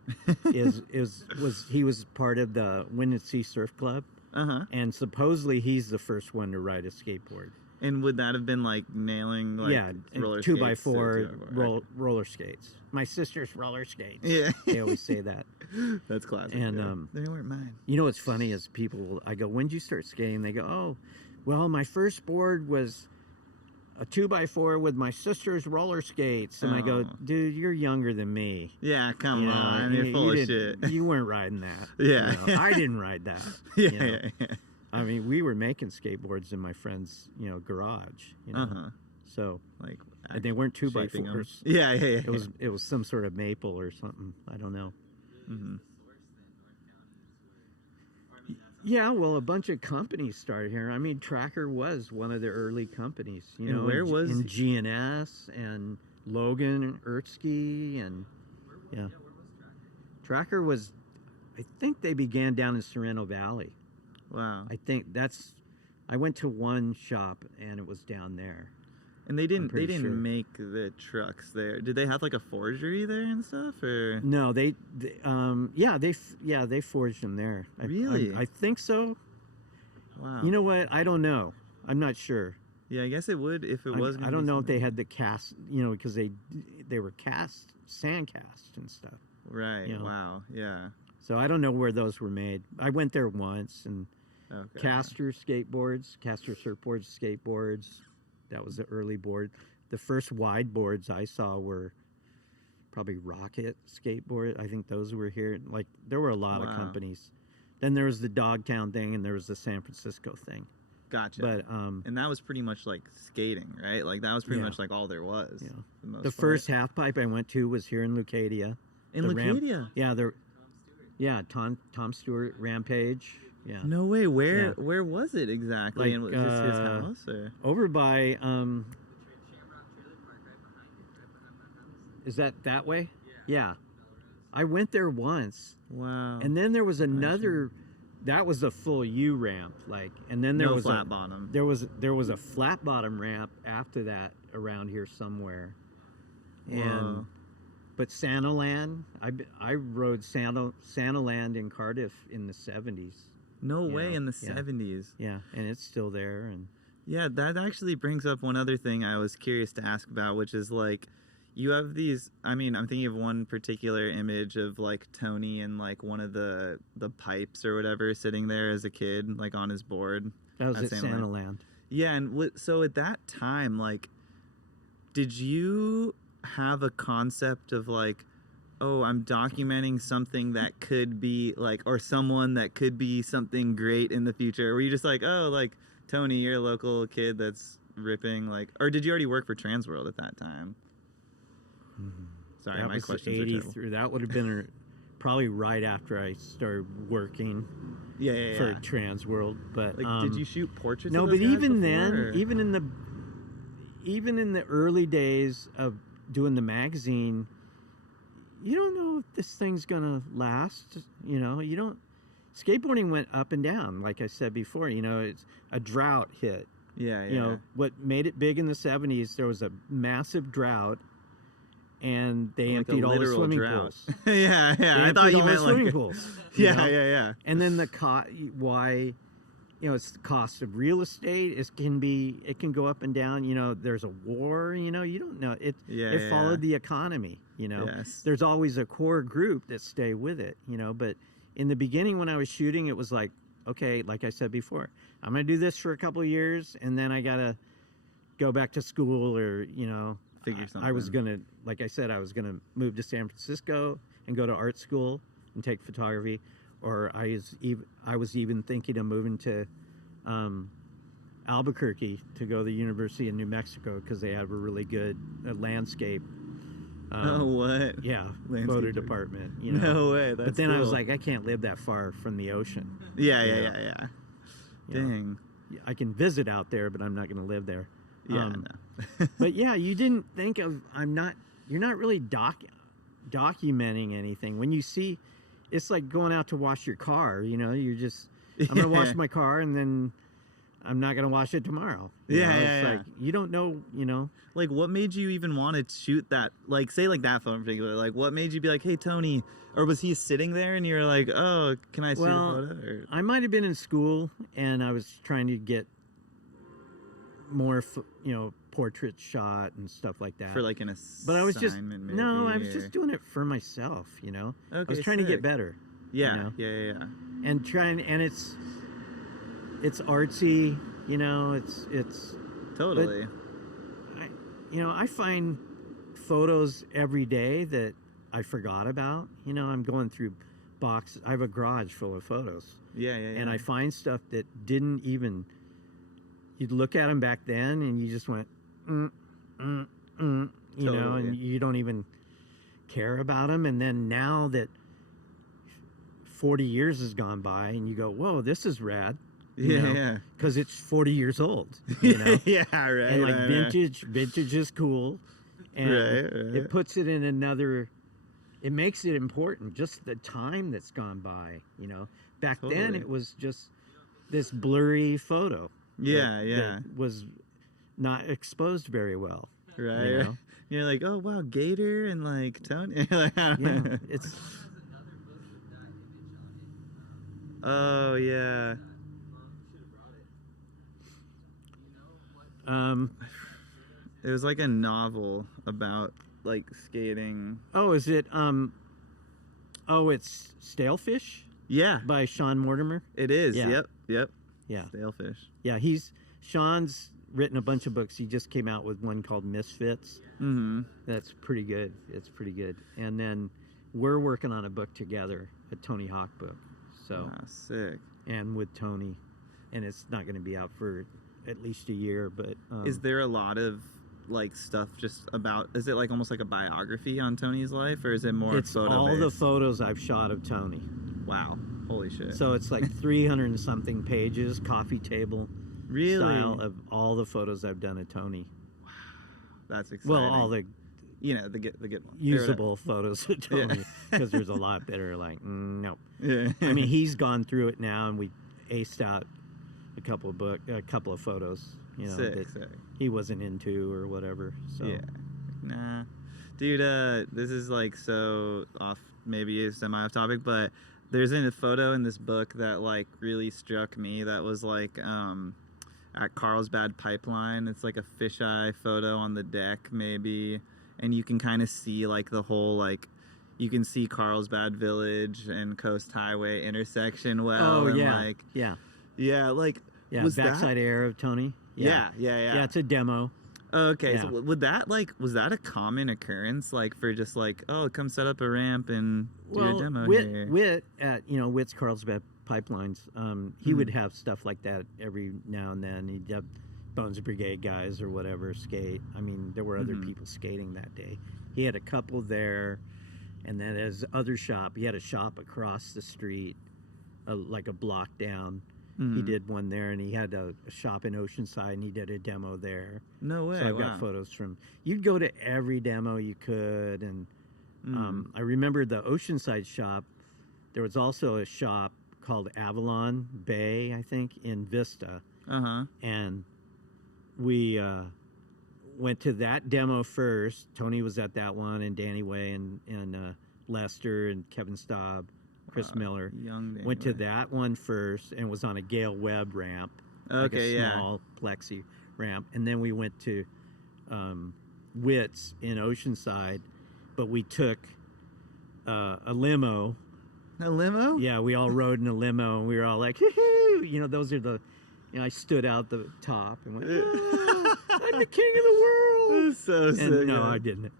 was part of the Wind and Sea Surf Club. Uh-huh. And supposedly he's the first one to ride a skateboard. And would that have been like nailing like roller 2x4 roller skates? My sister's roller skates. Yeah. They always say that. That's classic. And they weren't mine. You know what's funny is I go, when did you start skating? They go, oh, well, my first board was a 2x4 with my sister's roller skates. And I go, dude, you're younger than me. Yeah, come on. You're full of shit. You weren't riding that. Yeah. You know, I didn't ride that. Yeah. I mean, we were making skateboards in my friend's, garage. You know? Uh-huh. So, like, and they weren't 2x4s. Yeah. It was some sort of maple or something. I don't know. Mm-hmm. Yeah, well, a bunch of companies started here. I mean, Tracker was one of the early companies. You know, where was in GNS and Logan and Ertsky and Where was Tracker was, I think they began down in Sorrento Valley. Wow. I went to one shop and it was down there. And they didn't sure. make the trucks there. Did they have like a forgery there and stuff, or? No, they forged them there. Really? I think so. Wow. You know what? I don't know. I'm not sure. Yeah, I guess it would if it was. I don't know if they had the cast, because they were sand cast and stuff. Right. You know? Wow. Yeah. So I don't know where those were made. I went there once, and Okay. Castor surfboards, skateboards. That was the early board. The first wide boards I saw were probably Rocket skateboard. I think those were here. Like, there were a lot of companies. Then there was the Dogtown thing, and there was the San Francisco thing. Gotcha. But and that was pretty much like skating, right? Like that was pretty much like all there was. Yeah. The first half pipe I went to was here in Leucadia. In Leucadia? Yeah, Tom Stewart, Rampage. Yeah. No way. Where was it exactly? Like, and was this his house or? Over by Shamrock Trailer Park right behind it, Is that way? Yeah. Melrose. I went there once. Wow. And then there was another. That was a full U ramp, and then there was flat bottom. There was a flat bottom ramp after that around here somewhere. Whoa. But Santaland, I rode Santaland in Cardiff in the 70s. No you way, know? in the Yeah. 70s. Yeah, and it's still there. And Yeah, that actually brings up one other thing I was curious to ask about, which is like, you have these. I mean, I'm thinking of one particular image of like Tony and like one of the pipes or whatever sitting there as a kid, like on his board. that was at at Santa Land. Yeah, and so at that time, like, did you have a concept of like, oh, I'm documenting something that could be like, or someone that could be something great in the future? Or were you just like, oh, like Tony, you're a local kid that's ripping, like, or did you already work for Transworld at that time? Sorry, That my was questions are terrible. 83. That would have been probably right after I started working Yeah. for Transworld. But Like, did you shoot portraits? no, of but those guys even before, then, or? even in the early days of doing the magazine, you don't know if this thing's gonna last. You know, you don't. Skateboarding went up and down, like I said before. You know, it's a drought hit. Yeah. You know, what made it big in the 70s, there was a massive drought, and they Like a emptied all the literal swimming drought. pools. yeah. They I thought emptied you all the meant swimming like. pools. you know? Yeah. And then why, you know, it's the cost of real estate. It can go up and down. You know, there's a war. You know, you don't know it. It followed the economy. You know, Yes. there's always a core group that stay with it. You know, but in the beginning when I was shooting, it was like, okay, like I said before, I'm gonna do this for a couple of years, and then I gotta go back to school, or you know, Figure something. I was gonna, like I said, I was gonna move to San Francisco and go to art school and take photography, or I was even thinking of moving to Albuquerque to go to the University of New Mexico because they have a really good landscape. Oh, what? Yeah, Landscape photo degree. department. You know? No way. That's But then I was cool. like, I can't live that far from the ocean. Yeah. you know? You know? Dang. I can visit out there, but I'm not going to live there. Yeah. No. But yeah, you didn't think of. You're not really documenting anything. When you see, it's like going out to wash your car. You know, you're just. I'm gonna wash my car, and then I'm not gonna wash it tomorrow. You know? It's like you don't know. You know. Like, what made you even want to shoot that? Like, say, like that photo in particular. Like, what made you be like, hey, Tony? Or was he sitting there and you were like, oh, can I shoot a photo? Or... I might have been in school, and I was trying to get more, portrait shot and stuff like that. For like an assignment, But I was just maybe, no, I was or- just doing it for myself. You know, I was Okay, trying to sick. get better. Yeah, you know? yeah. And it's artsy. You know, it's Totally. I find photos every day that I forgot about. You know, I'm going through boxes. I have a garage full of photos. Yeah. And I find stuff that didn't even. You'd look at them back then, and you just went, you know, Totally. and you don't even care about them. And then now that 40 years has gone by, and you go, whoa, this is rad. Yeah. Because it's 40 years old. You know? Yeah, right. And like right. vintage is cool. And Right. it puts it in another. It makes it important. Just the time that's gone by. You know, back then Totally. it was just this blurry photo. Yeah. that was not exposed very well. Right. You know? You're like, oh wow, Gator and like Tony. Like, I don't Yeah, know. it's There was another book with that image on it. Oh yeah. Mom should have brought it. You know what? It was like a novel about like skating. oh, is it it's Stalefish Yeah, by Sean Mortimer. it is. Yeah. Yep. Yeah, Stalefish. yeah. Sean's written a bunch of books. He just came out with one called Misfits. Mm-hmm. That's pretty good. It's pretty good. And then we're working on a book together, a Tony Hawk book. So Sick. and with Tony, and it's not going to be out for at least a year. But Is there a lot of like stuff just about? Is it like almost like a biography on Tony's life, or is it more it's photo all the based? photos I've shot of Tony. Wow. Holy shit. So it's like 300 and something pages, coffee table really? style of all the photos I've done of Tony. That's exciting. Well, all the the good ones. usable photos of Yeah. Tony, because there's a lot that are like, no. Yeah. I mean, he's gone through it now, and we aced out a couple of photos, you know, sick, that sick. he wasn't into or whatever. So Yeah. Nah. Dude, this is like so off, maybe semi off topic, but there's a photo in this book that like really struck me. That was like at Carlsbad Pipeline. It's like a fisheye photo on the deck, maybe, and you can kind of see like the whole like. You can see Carlsbad Village and Coast Highway intersection well. Oh, and yeah. Like, Yeah. yeah, like Yeah. Backside air of Tony. Yeah. Yeah, it's a demo. Okay, Yeah. so would that like was that a common occurrence like for just like come set up a ramp and do a demo here? Whit at Witt's Carlsbad Pipelines, he would have stuff like that every now and then. He'd have Bones Brigade guys or whatever skate. I mean, there were other people skating that day. He had a couple there, and then his other shop, he had a shop across the street, like a block down. He did one there, and he had a shop in Oceanside, and he did a demo there. No way! So I've got photos from. You'd go to every demo you could, and I remember the Oceanside shop. There was also a shop called Avalon Bay, I think, in Vista. And we went to that demo first. Tony was at that one, and Danny Way, and Lester, and Kevin Staub. Chris Miller went to that one first and was on a Gale Webb ramp, like a small plexi ramp, and then we went to Witt's in Oceanside, but we took a limo. A limo? Yeah, we all rode in a limo, and we were all like, hoo-hoo! Those are the. I stood out the top and went, oh, I'm the king of the world. That's so sick. And no, I didn't.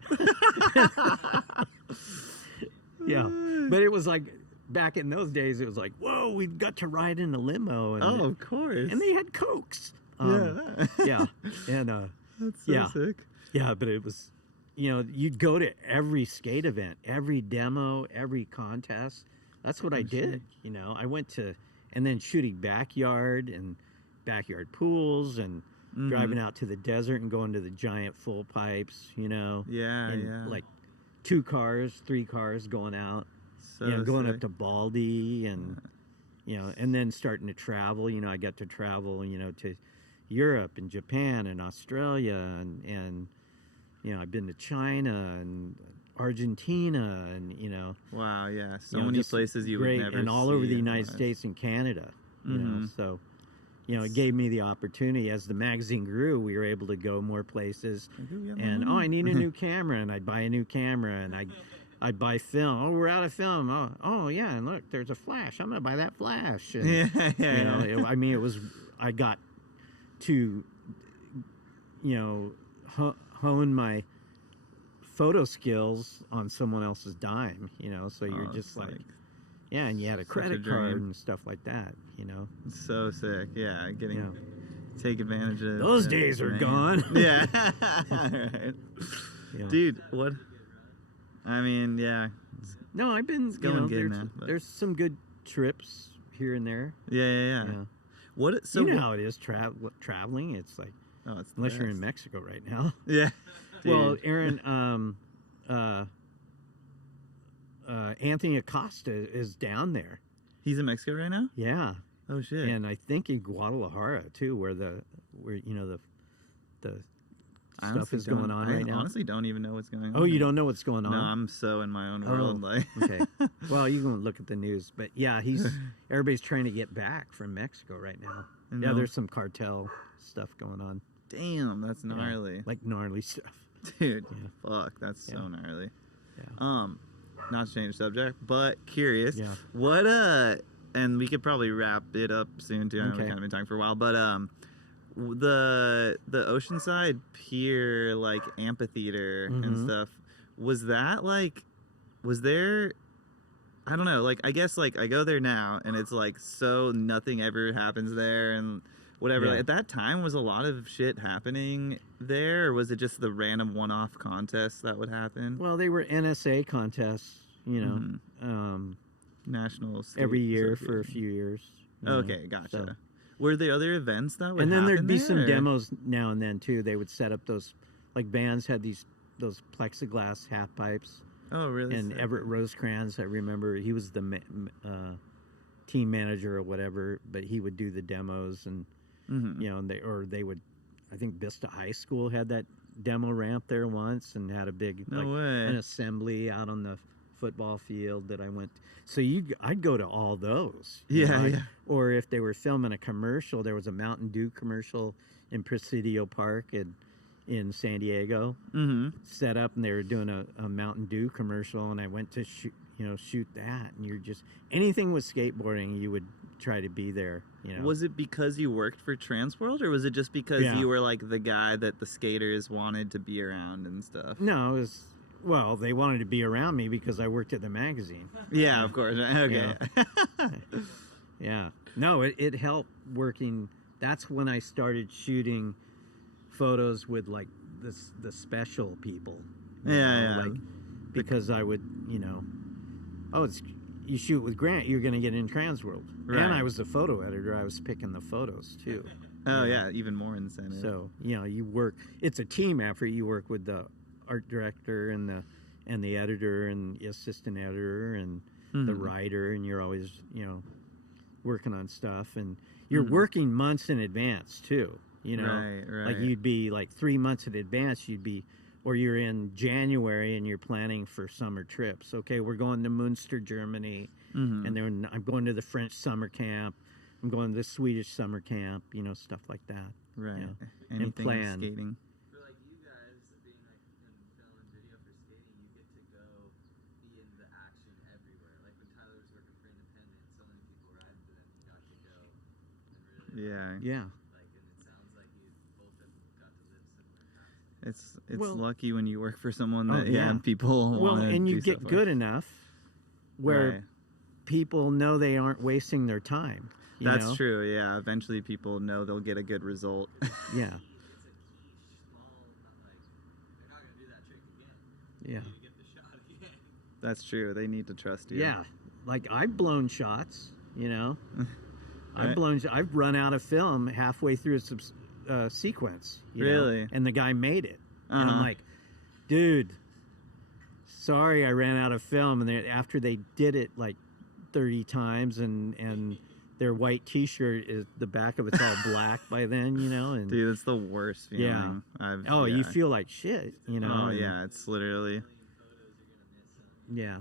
Yeah, but it was like. Back in those days, it was like, whoa, we got to ride in a limo. And of course. And they had Cokes. Yeah. And, that's so sick. Yeah, but it was, you'd go to every skate event, every demo, every contest. That's what I did. I went to, and then shooting backyard and backyard pools and driving out to the desert and going to the giant full pipes, and like 2 cars, 3 cars going out. So going sick. up to Baldy and, and then starting to travel. I got to travel, to Europe and Japan and Australia and I've been to China and Argentina and, Wow, yeah. So many places you great, would never and all see over the United otherwise. States and Canada, so, it gave me the opportunity. As the magazine grew, we were able to go more places. And, I need a new camera, and I'd buy a new camera, and I'd buy film. Oh, we're out of film. Oh, yeah, and look, there's a flash. I'm gonna buy that flash. And, it was. I got to, hone my photo skills on someone else's dime. So you're just like, yeah, and you had a credit card and stuff like that. So sick. Yeah, take advantage of those days are gone. Yeah. Right. Dude, what? I mean, yeah. No, I've been going good now. There's some good trips here and there. Yeah. What? So how it is traveling. It's like it's unless you're in Mexico right now. Yeah. Dude. Well, Aaron, Anthony Acosta is down there. He's in Mexico right now. Yeah. Oh shit. And I think in Guadalajara too, where the stuff is going on right now. I honestly don't even know what's going on. Oh, you don't know what's going on? No, I'm so in my own world. Like, okay. Well, you can look at the news, but yeah, everybody's trying to get back from Mexico right now. Yeah, there's some cartel stuff going on. Damn, that's gnarly. Like gnarly stuff. Dude, fuck, that's so gnarly. Yeah. Not to change subject, but curious. Yeah. What and we could probably wrap it up soon too. I know we've kind of been talking for a while, but the Oceanside Pier like amphitheater and stuff, was there I don't know, like I guess like I go there now and it's like so nothing ever happens there and whatever. Like, at that time was a lot of shit happening there, or was it just the random one-off contests that would happen? Well, they were NSA contests, National Skate every year Association. for a few years. Okay, gotcha. So. Were there other events that would and then happen there'd be there, some or? demos now and then too. They would set up those, like bands had those plexiglass half pipes. Oh, really? And sick. Everett Rosecrans, I remember he was the team manager or whatever, but he would do the demos and and they would. I think Vista High School had that demo ramp there once and had a big No way. an assembly out on the football field that I went. So I'd go to all those. Yeah. Or if they were filming a commercial, there was a Mountain Dew commercial in Presidio Park in San Diego, set up, and they were doing a Mountain Dew commercial, and I went to shoot that. And you're just anything with skateboarding, you would try to be there. Was it because you worked for Transworld, or was it just because you were like the guy that the skaters wanted to be around and stuff? No, it was. Well, they wanted to be around me because I worked at the magazine. Yeah, of course. Okay. Yeah. No, it helped working. That's when I started shooting photos with like the special people. Like, because I would, you shoot with Grant, you're going to get in Transworld. Right. And I was the photo editor. I was picking the photos too. Oh yeah, even more incentive. So you work. It's a team effort. You work with the art director and the editor and the assistant editor and the writer, and you're always working on stuff, and you're working months in advance too. Right. Like you'd be like 3 months in advance. Or you're in January and you're planning for summer trips. Okay, we're going to Münster, Germany, and then I'm going to the French summer camp. I'm going to the Swedish summer camp. Stuff like that. Right. Anything and plan. Skating. For like you guys being like in film and video for skating, you get to go be in the action everywhere. Like when Tylre was working for Independent, so many people riding for them, he got to go and really. Yeah. Like, and it sounds like you both have got to live similar paths. It's lucky when you work for someone that people want to and you do get stuff good with. enough where people know they aren't wasting their time. That's true. Yeah. Eventually, people know they'll get a good result. Yeah. It's a quiche, small, not like they're not gonna do that trick again. Yeah. You get the shot again. That's true. They need to trust you. Yeah. Like I've blown shots. Right. I've run out of film halfway through a sequence. Really? And the guy made it. And I'm like, dude, sorry, I ran out of film. And after they did it like 30 times, and their white T-shirt is the back of it's all black by then, And Dude, it's the worst feeling. You feel like shit, Oh yeah, it's literally. Yeah.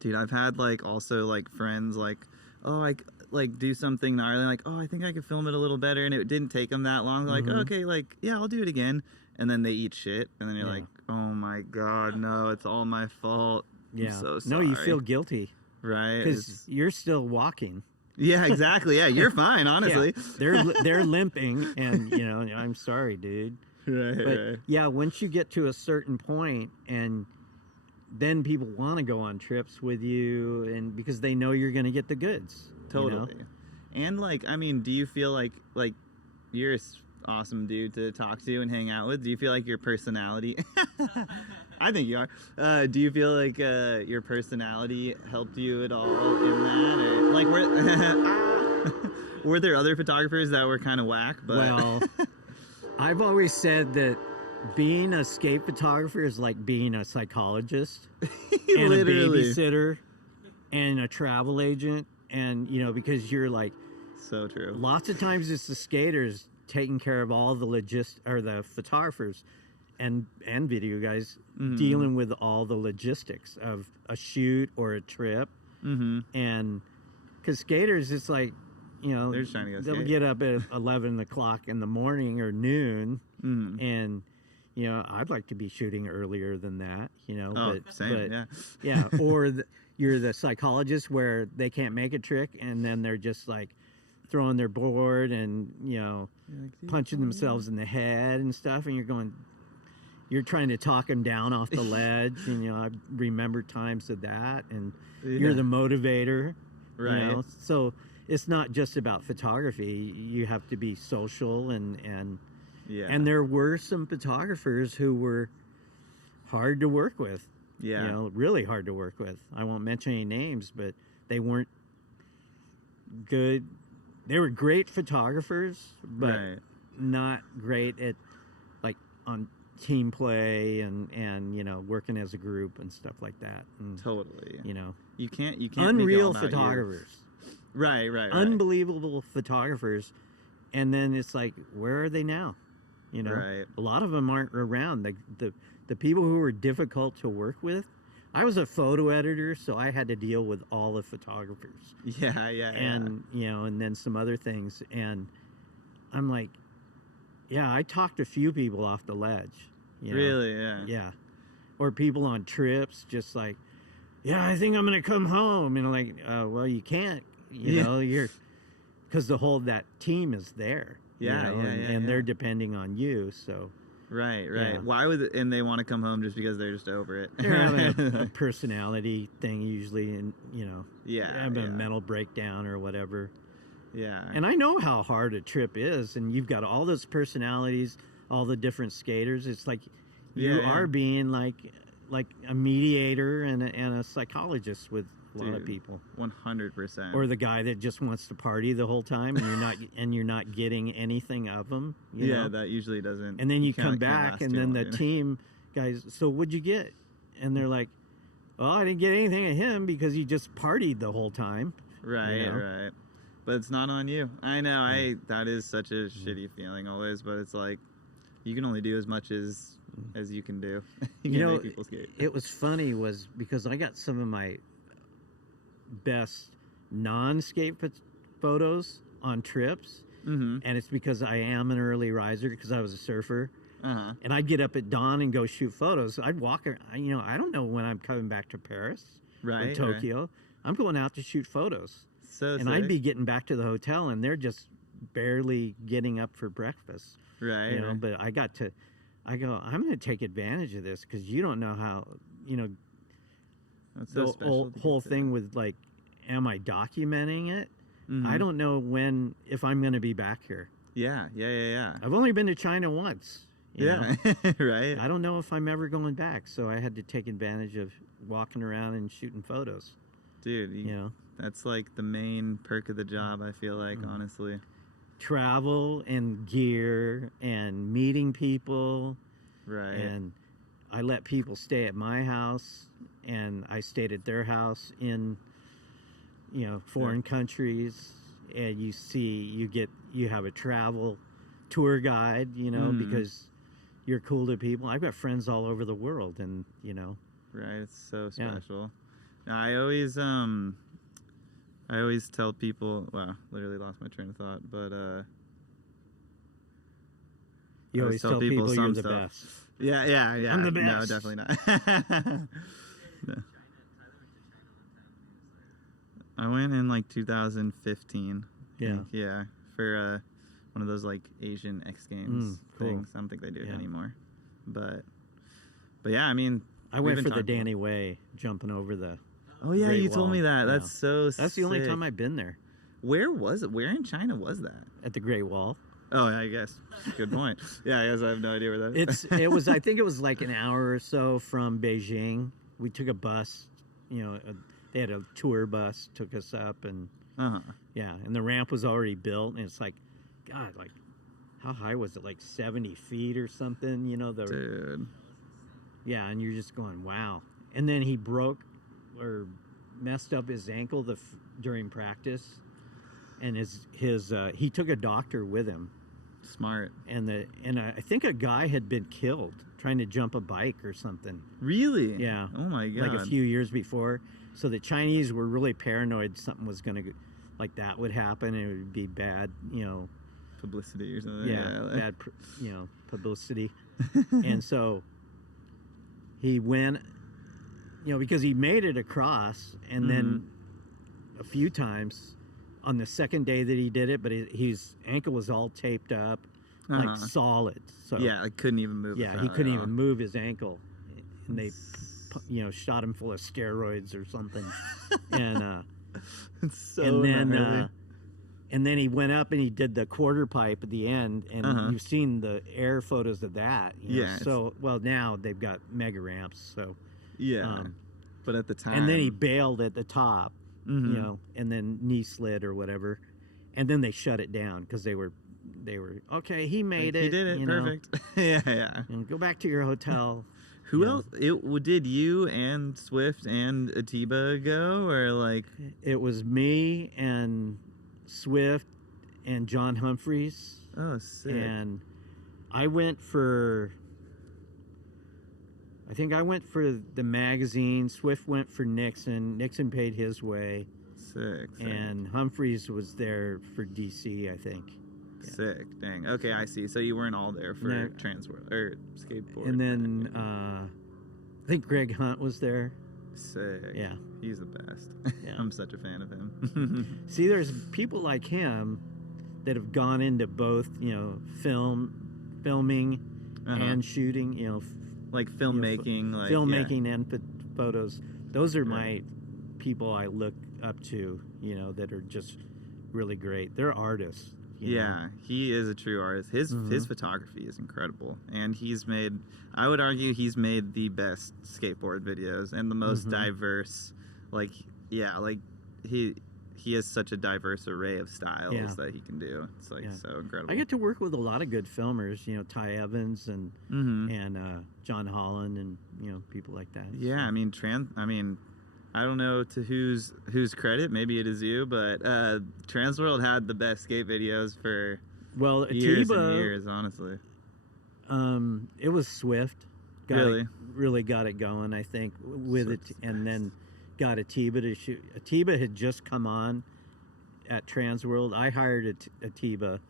Dude, I've had like also like friends like, oh, I like do something gnarly, like, oh, I think I could film it a little better, and it didn't take them that long. They're like, okay, like, yeah, I'll do it again, and then they eat shit, and then you're like, oh my god, no, it's all my fault. Yeah. I'm so sorry. No, you feel guilty, right? Because you're still walking. Yeah, exactly. Yeah, you're fine, honestly. Yeah. They're limping, and I'm sorry, dude. Right. Yeah, once you get to a certain point, and then people want to go on trips with you, and because they know you're going to get the goods. Totally. And like, I mean, do you feel like you're an awesome dude to talk to and hang out with? Do you feel like your personality? I think you are. Do you feel like your personality helped you at all in that, or like were there other photographers that were kind of whack? But Well, I've always said that being a skate photographer is like being a psychologist and literally a babysitter and a travel agent, and because you're like, so true. lots of times it's the skaters taking care of all the the photographers and video guys dealing with all the logistics of a shoot or a trip. And because skaters, it's like, they're just trying to go they'll skate. get up at 11 o'clock in the morning or noon, and I'd like to be shooting earlier than that, Same, yeah. Or you're the psychologist where they can't make a trick, and then they're just like throwing their board and punching themselves in the head and stuff, and you're trying to talk them down off the ledge, and I remember times of that, and you're the motivator, right? So it's not just about photography. You have to be social, and there were some photographers who were hard to work with. Yeah. Really hard to work with. I won't mention any names, but they weren't good. They were great photographers, but not great at like on team play and working as a group and stuff like that. And, totally. You can't unreal make it all about photographers. You. Right. Unbelievable photographers, and then it's like, where are they now? Right. A lot of them aren't around. The people who were difficult to work with, I was a photo editor, so I had to deal with all the photographers. Yeah. And, you know, and then some other things. And I'm like, yeah, I talked a few people off the ledge. You know? Really? Yeah. Yeah. Or people on trips, just like, yeah, I think I'm going to come home. And I'm like, well, you can't, you know, because that team is there. Yeah, you know, and they're depending on you. So. Right. Yeah. Why would and they want to come home just because they're just over it? They're having a personality thing usually, and you know, having a mental breakdown or whatever. Yeah. And I know how hard a trip is, and you've got all those personalities, all the different skaters. It's like you are being like a mediator and a psychologist with a lot of people. 100%. Or the guy that just wants to party the whole time, and you're not getting anything of them. You know? That usually doesn't. And then you come back, and then the team guys, so what'd you get? And they're like, well, I didn't get anything of him because he just partied the whole time. Right, you know? right. But it's not on you. I know. That is such a shitty feeling always. But it's like you can only do as much as you can do. You know, make people skate. It was funny was because I got some of my best non-skate photos on trips, and it's because I am an early riser because I was a surfer, and I'd get up at dawn and go shoot photos. I'd walk, you know, I don't know when I'm coming back to Paris or Tokyo. Right. I'm going out to shoot photos, and I'd be getting back to the hotel, and they're just barely getting up for breakfast. Right. You know, but I go, I'm going to take advantage of this because you don't know how, you know. That's the so whole thing with like, am I documenting it? I don't know if I'm going to be back here. Yeah. I've only been to China once. You know? Right. I don't know if I'm ever going back, so I had to take advantage of walking around and shooting photos. Dude, you know, that's like the main perk of the job. I feel like honestly, travel and gear and meeting people. Right. And I let people stay at my house, and I stayed at their house in, you know, foreign countries, and you have a travel tour guide, you know, because you're cool to people. I've got friends all over the world, and you know. Right, it's so special. Now, I always tell people. Wow, literally lost my train of thought, but you always tell people you're the best. Yeah. I'm the best. No, definitely not. No. I went in like 2015. Yeah, for one of those like Asian X Games things. I don't think they do it anymore. But yeah, I mean, I went for the Danny Way, jumping over the. Oh yeah, Great you told Wall. me that. That's so. That's the only time I've been there. Where was it? Where in China was that? At the Great Wall. Oh, I guess. Good point. Yeah, I guess I have no idea where that is. It was. I think it was like an hour or so from Beijing. We took a bus. You know, they had a tour bus, took us up, and yeah, and the ramp was already built, and it's like, God, like, how high was it? Like 70 feet or something. You know, Dude. Yeah, and you're just going, wow. And then he broke or messed up his ankle during practice, and he took a doctor with him. Smart. And I think a guy had been killed trying to jump a bike or something. Really? Yeah. Oh my God. Like a few years before. So the Chinese were really paranoid something was going to, like that would happen, and it would be bad, you know. Publicity or something. Yeah, bad, you know, publicity. And so he went, you know, because he made it across, and then a few times on the second day that he did it, but his ankle was all taped up, like solid. So yeah, I couldn't even move. Yeah, he couldn't even move his ankle, and they, you know, shot him full of steroids or something, and it's so and then he went up and he did the quarter pipe at the end, and you've seen the air photos of that. You know? So well, now they've got mega ramps. So but at the time, and then he bailed at the top, you know, and then knee slid or whatever, and then they shut it down because they were okay. He made it. He did it. Perfect. Yeah. And go back to your hotel. Who else? Did you and Swift and Atiba go, or like? It was me and Swift and John Humphreys. Oh, sick. And I went for I think I went for the magazine. Swift went for Nixon. Nixon paid his way, Sick. and Humphreys was there for DC, I think. Sick. Dang. Okay, I see. So you weren't all there for No. Transworld or skateboard. And then I think Greg Hunt was there. Sick. Yeah. He's the best. Yeah. I'm such a fan of him. See, there's people like him that have gone into both, filming and shooting, Like filmmaking, like filmmaking and photos. Those are my people I look up to, that are just really great. They're artists. Yeah, he is a true artist. His photography is incredible, and I would argue he's made the best skateboard videos and the most diverse. Like he has such a diverse array of styles that he can do. It's so incredible. I get to work with a lot of good filmers, Ty Evans and John Holland and people like that. Yeah, I mean I don't know to whose credit, maybe it is you, but Transworld had the best skate videos for years and years, honestly. It was Swift. Really got it going, I think, with it, and then got Atiba to shoot. Atiba had just come on at Transworld. I hired Atiba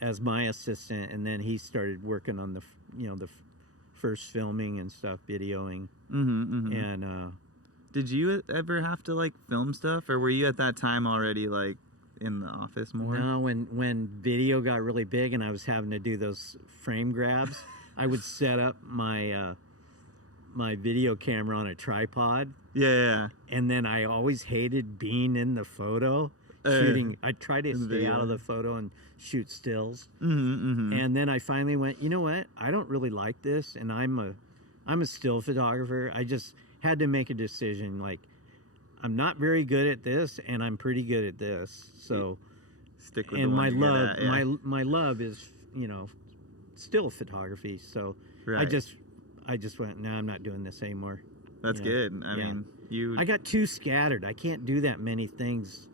as my assistant, and then he started working on the first filming and stuff, videoing, and. Did you ever have to like film stuff, or were you at that time already like in the office more? No, when video got really big and I was having to do those frame grabs, I would set up my my video camera on a tripod. Yeah. And then I always hated being in the photo shooting. I tried to stay out of the photo and shoot stills. And then I finally went, you know what? I don't really like this, and I'm a still photographer. I just had to make a decision, like I'm not very good at this and I'm pretty good at this, so stick with and the my one love you're good at, my love is still photography, so right. I just went, no, I'm not doing this anymore. That's good. I mean, I got too scattered. I can't do that many things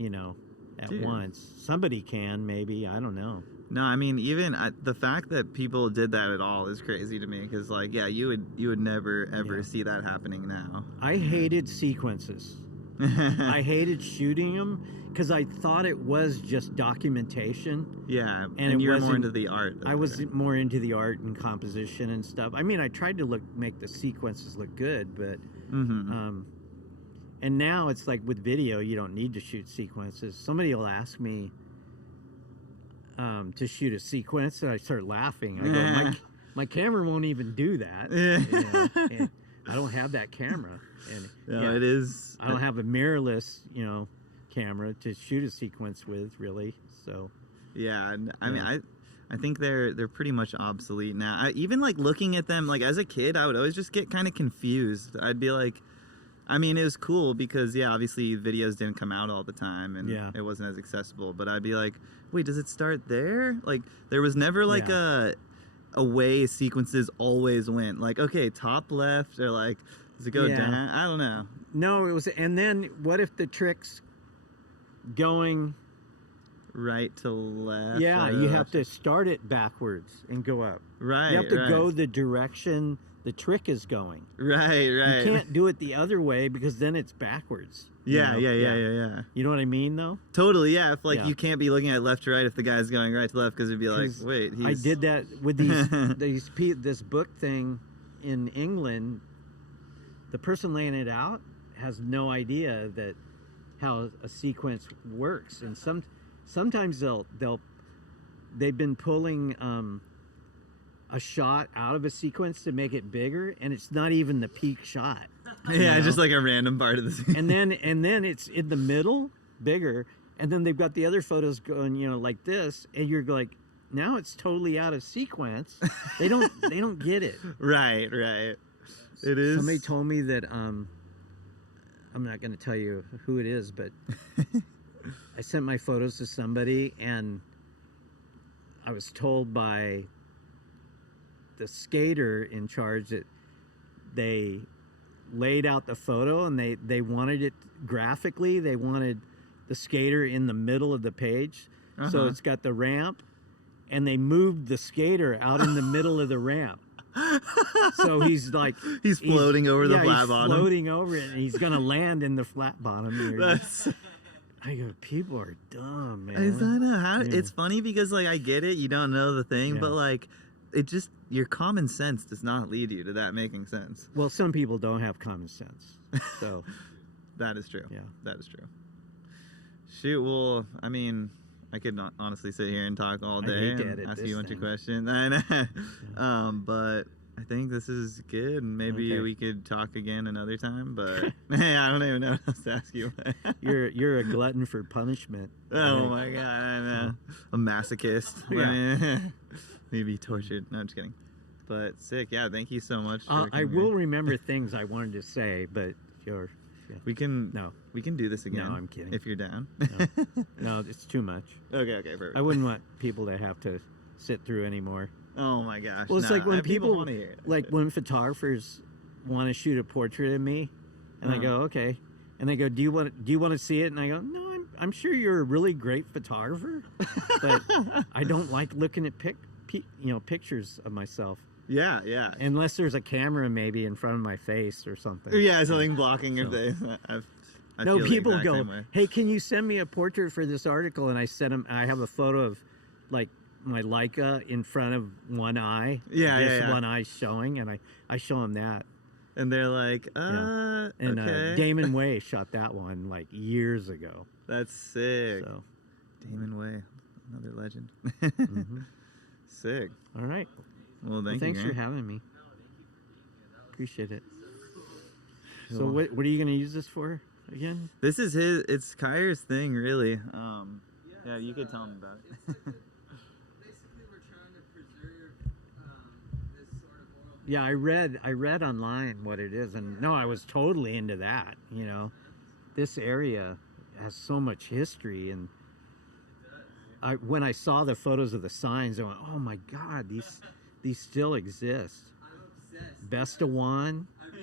at once. Somebody can, maybe, I don't know. No, I mean, even the fact that people did that at all is crazy to me, because you would never ever see that happening now. I hated sequences. I hated shooting them because I thought it was just documentation. Yeah, and you're more into the art. I was more into the art and composition and stuff. I mean, I tried to make the sequences look good, but and now it's like with video, you don't need to shoot sequences. Somebody will ask me to shoot a sequence, and I start laughing. I go, my camera won't even do that. And I don't have that camera. And it is. I don't have a mirrorless, camera to shoot a sequence with, really. So. Yeah, I mean, I think they're pretty much obsolete now. Even like looking at them, like as a kid, I would always just get kind of confused. I'd be like, I mean, it was cool because obviously videos didn't come out all the time and it wasn't as accessible. But I'd be like, wait, does it start there? Like there was never like a way sequences always went. Like, okay, top left, or like, does it go down? I don't know. No, it was. And then what if the trick's going right to left? Yeah, you have to start it backwards and go up. Right. You have to go the direction the trick is going. Right. You can't do it the other way because then it's backwards. Yeah. You know what I mean, though? Totally, yeah. If you can't be looking at left to right if the guy's going right to left, because it'd be like, wait, I did that with this book thing in England. The person laying it out has no idea that how a sequence works, and sometimes they've been pulling a shot out of a sequence to make it bigger, and it's not even the peak shot. Yeah, just like a random part of the scene. and then it's in the middle, bigger, and then they've got the other photos going, like this, and you're like, now it's totally out of sequence. They don't get it. Right. It is. Somebody told me that I'm not going to tell you who it is, but I sent my photos to somebody, and I was told by the skater in charge that they laid out the photo, and they wanted it graphically. They wanted the skater in the middle of the page. So it's got the ramp, and they moved the skater out in the middle of the ramp. So he's like He's floating over the flat he's bottom. floating over it, and he's gonna land in the flat bottom. That's, I go, people are dumb, man. I know how Yeah. it's funny because like I get it, you don't know the thing, Yeah. but like it just your common sense does not lead you to that making sense. Well, some people don't have common sense, so That is true. Yeah. That is true. Shoot, well, I mean, I could not honestly sit here and talk all I day hate to and edit ask this you a bunch of thing. questions. I know. But I think this is good. Maybe Okay. we could talk again another time. But hey, I don't even know what else to ask you. you're a glutton for punishment. I Oh think. my god, I know. A masochist. Yeah. Maybe tortured. No, I'm just kidding. But sick. Yeah, thank you so much. For I coming will here. remember things I wanted to say, but you're We can. no, We can do this again. I'm kidding. If you're down. no, it's too much. Okay. Perfect. I wouldn't want people to have to sit through anymore. Oh my gosh. Well, it's nah, like when people wanna hear it. like when photographers want to shoot a portrait of me, and I go, okay, and they go, do you want to see it? And I go, no, I'm sure you're a really great photographer, but I don't like looking at pictures of myself Yeah. unless there's a camera maybe in front of my face or something. Yeah, something blocking your So- face. I No, feel the people exact go, same way. hey, can you send me a portrait for this article? And I send them. I have a photo of like my Leica in front of one eye. Yeah, just yeah. one eye showing, and I show them that. And they're like, And okay. Damon Way shot that one like years ago. That's sick. So, Damon Way, another legend. mhm. Sick. All right. Well, Well, thank thanks you. for having me. Appreciate it. So Cool. what are you going to use this for again? This is it's Kyre's thing, really. Yeah, you could tell him about it. Basically, we're trying to preserve this sort of oral. Yeah, I read online what it is, and no, I was totally into that. You know, this area has so much history, and when I saw the photos of the signs, I went, "Oh my God, these still exist." I'm obsessed. Best of one.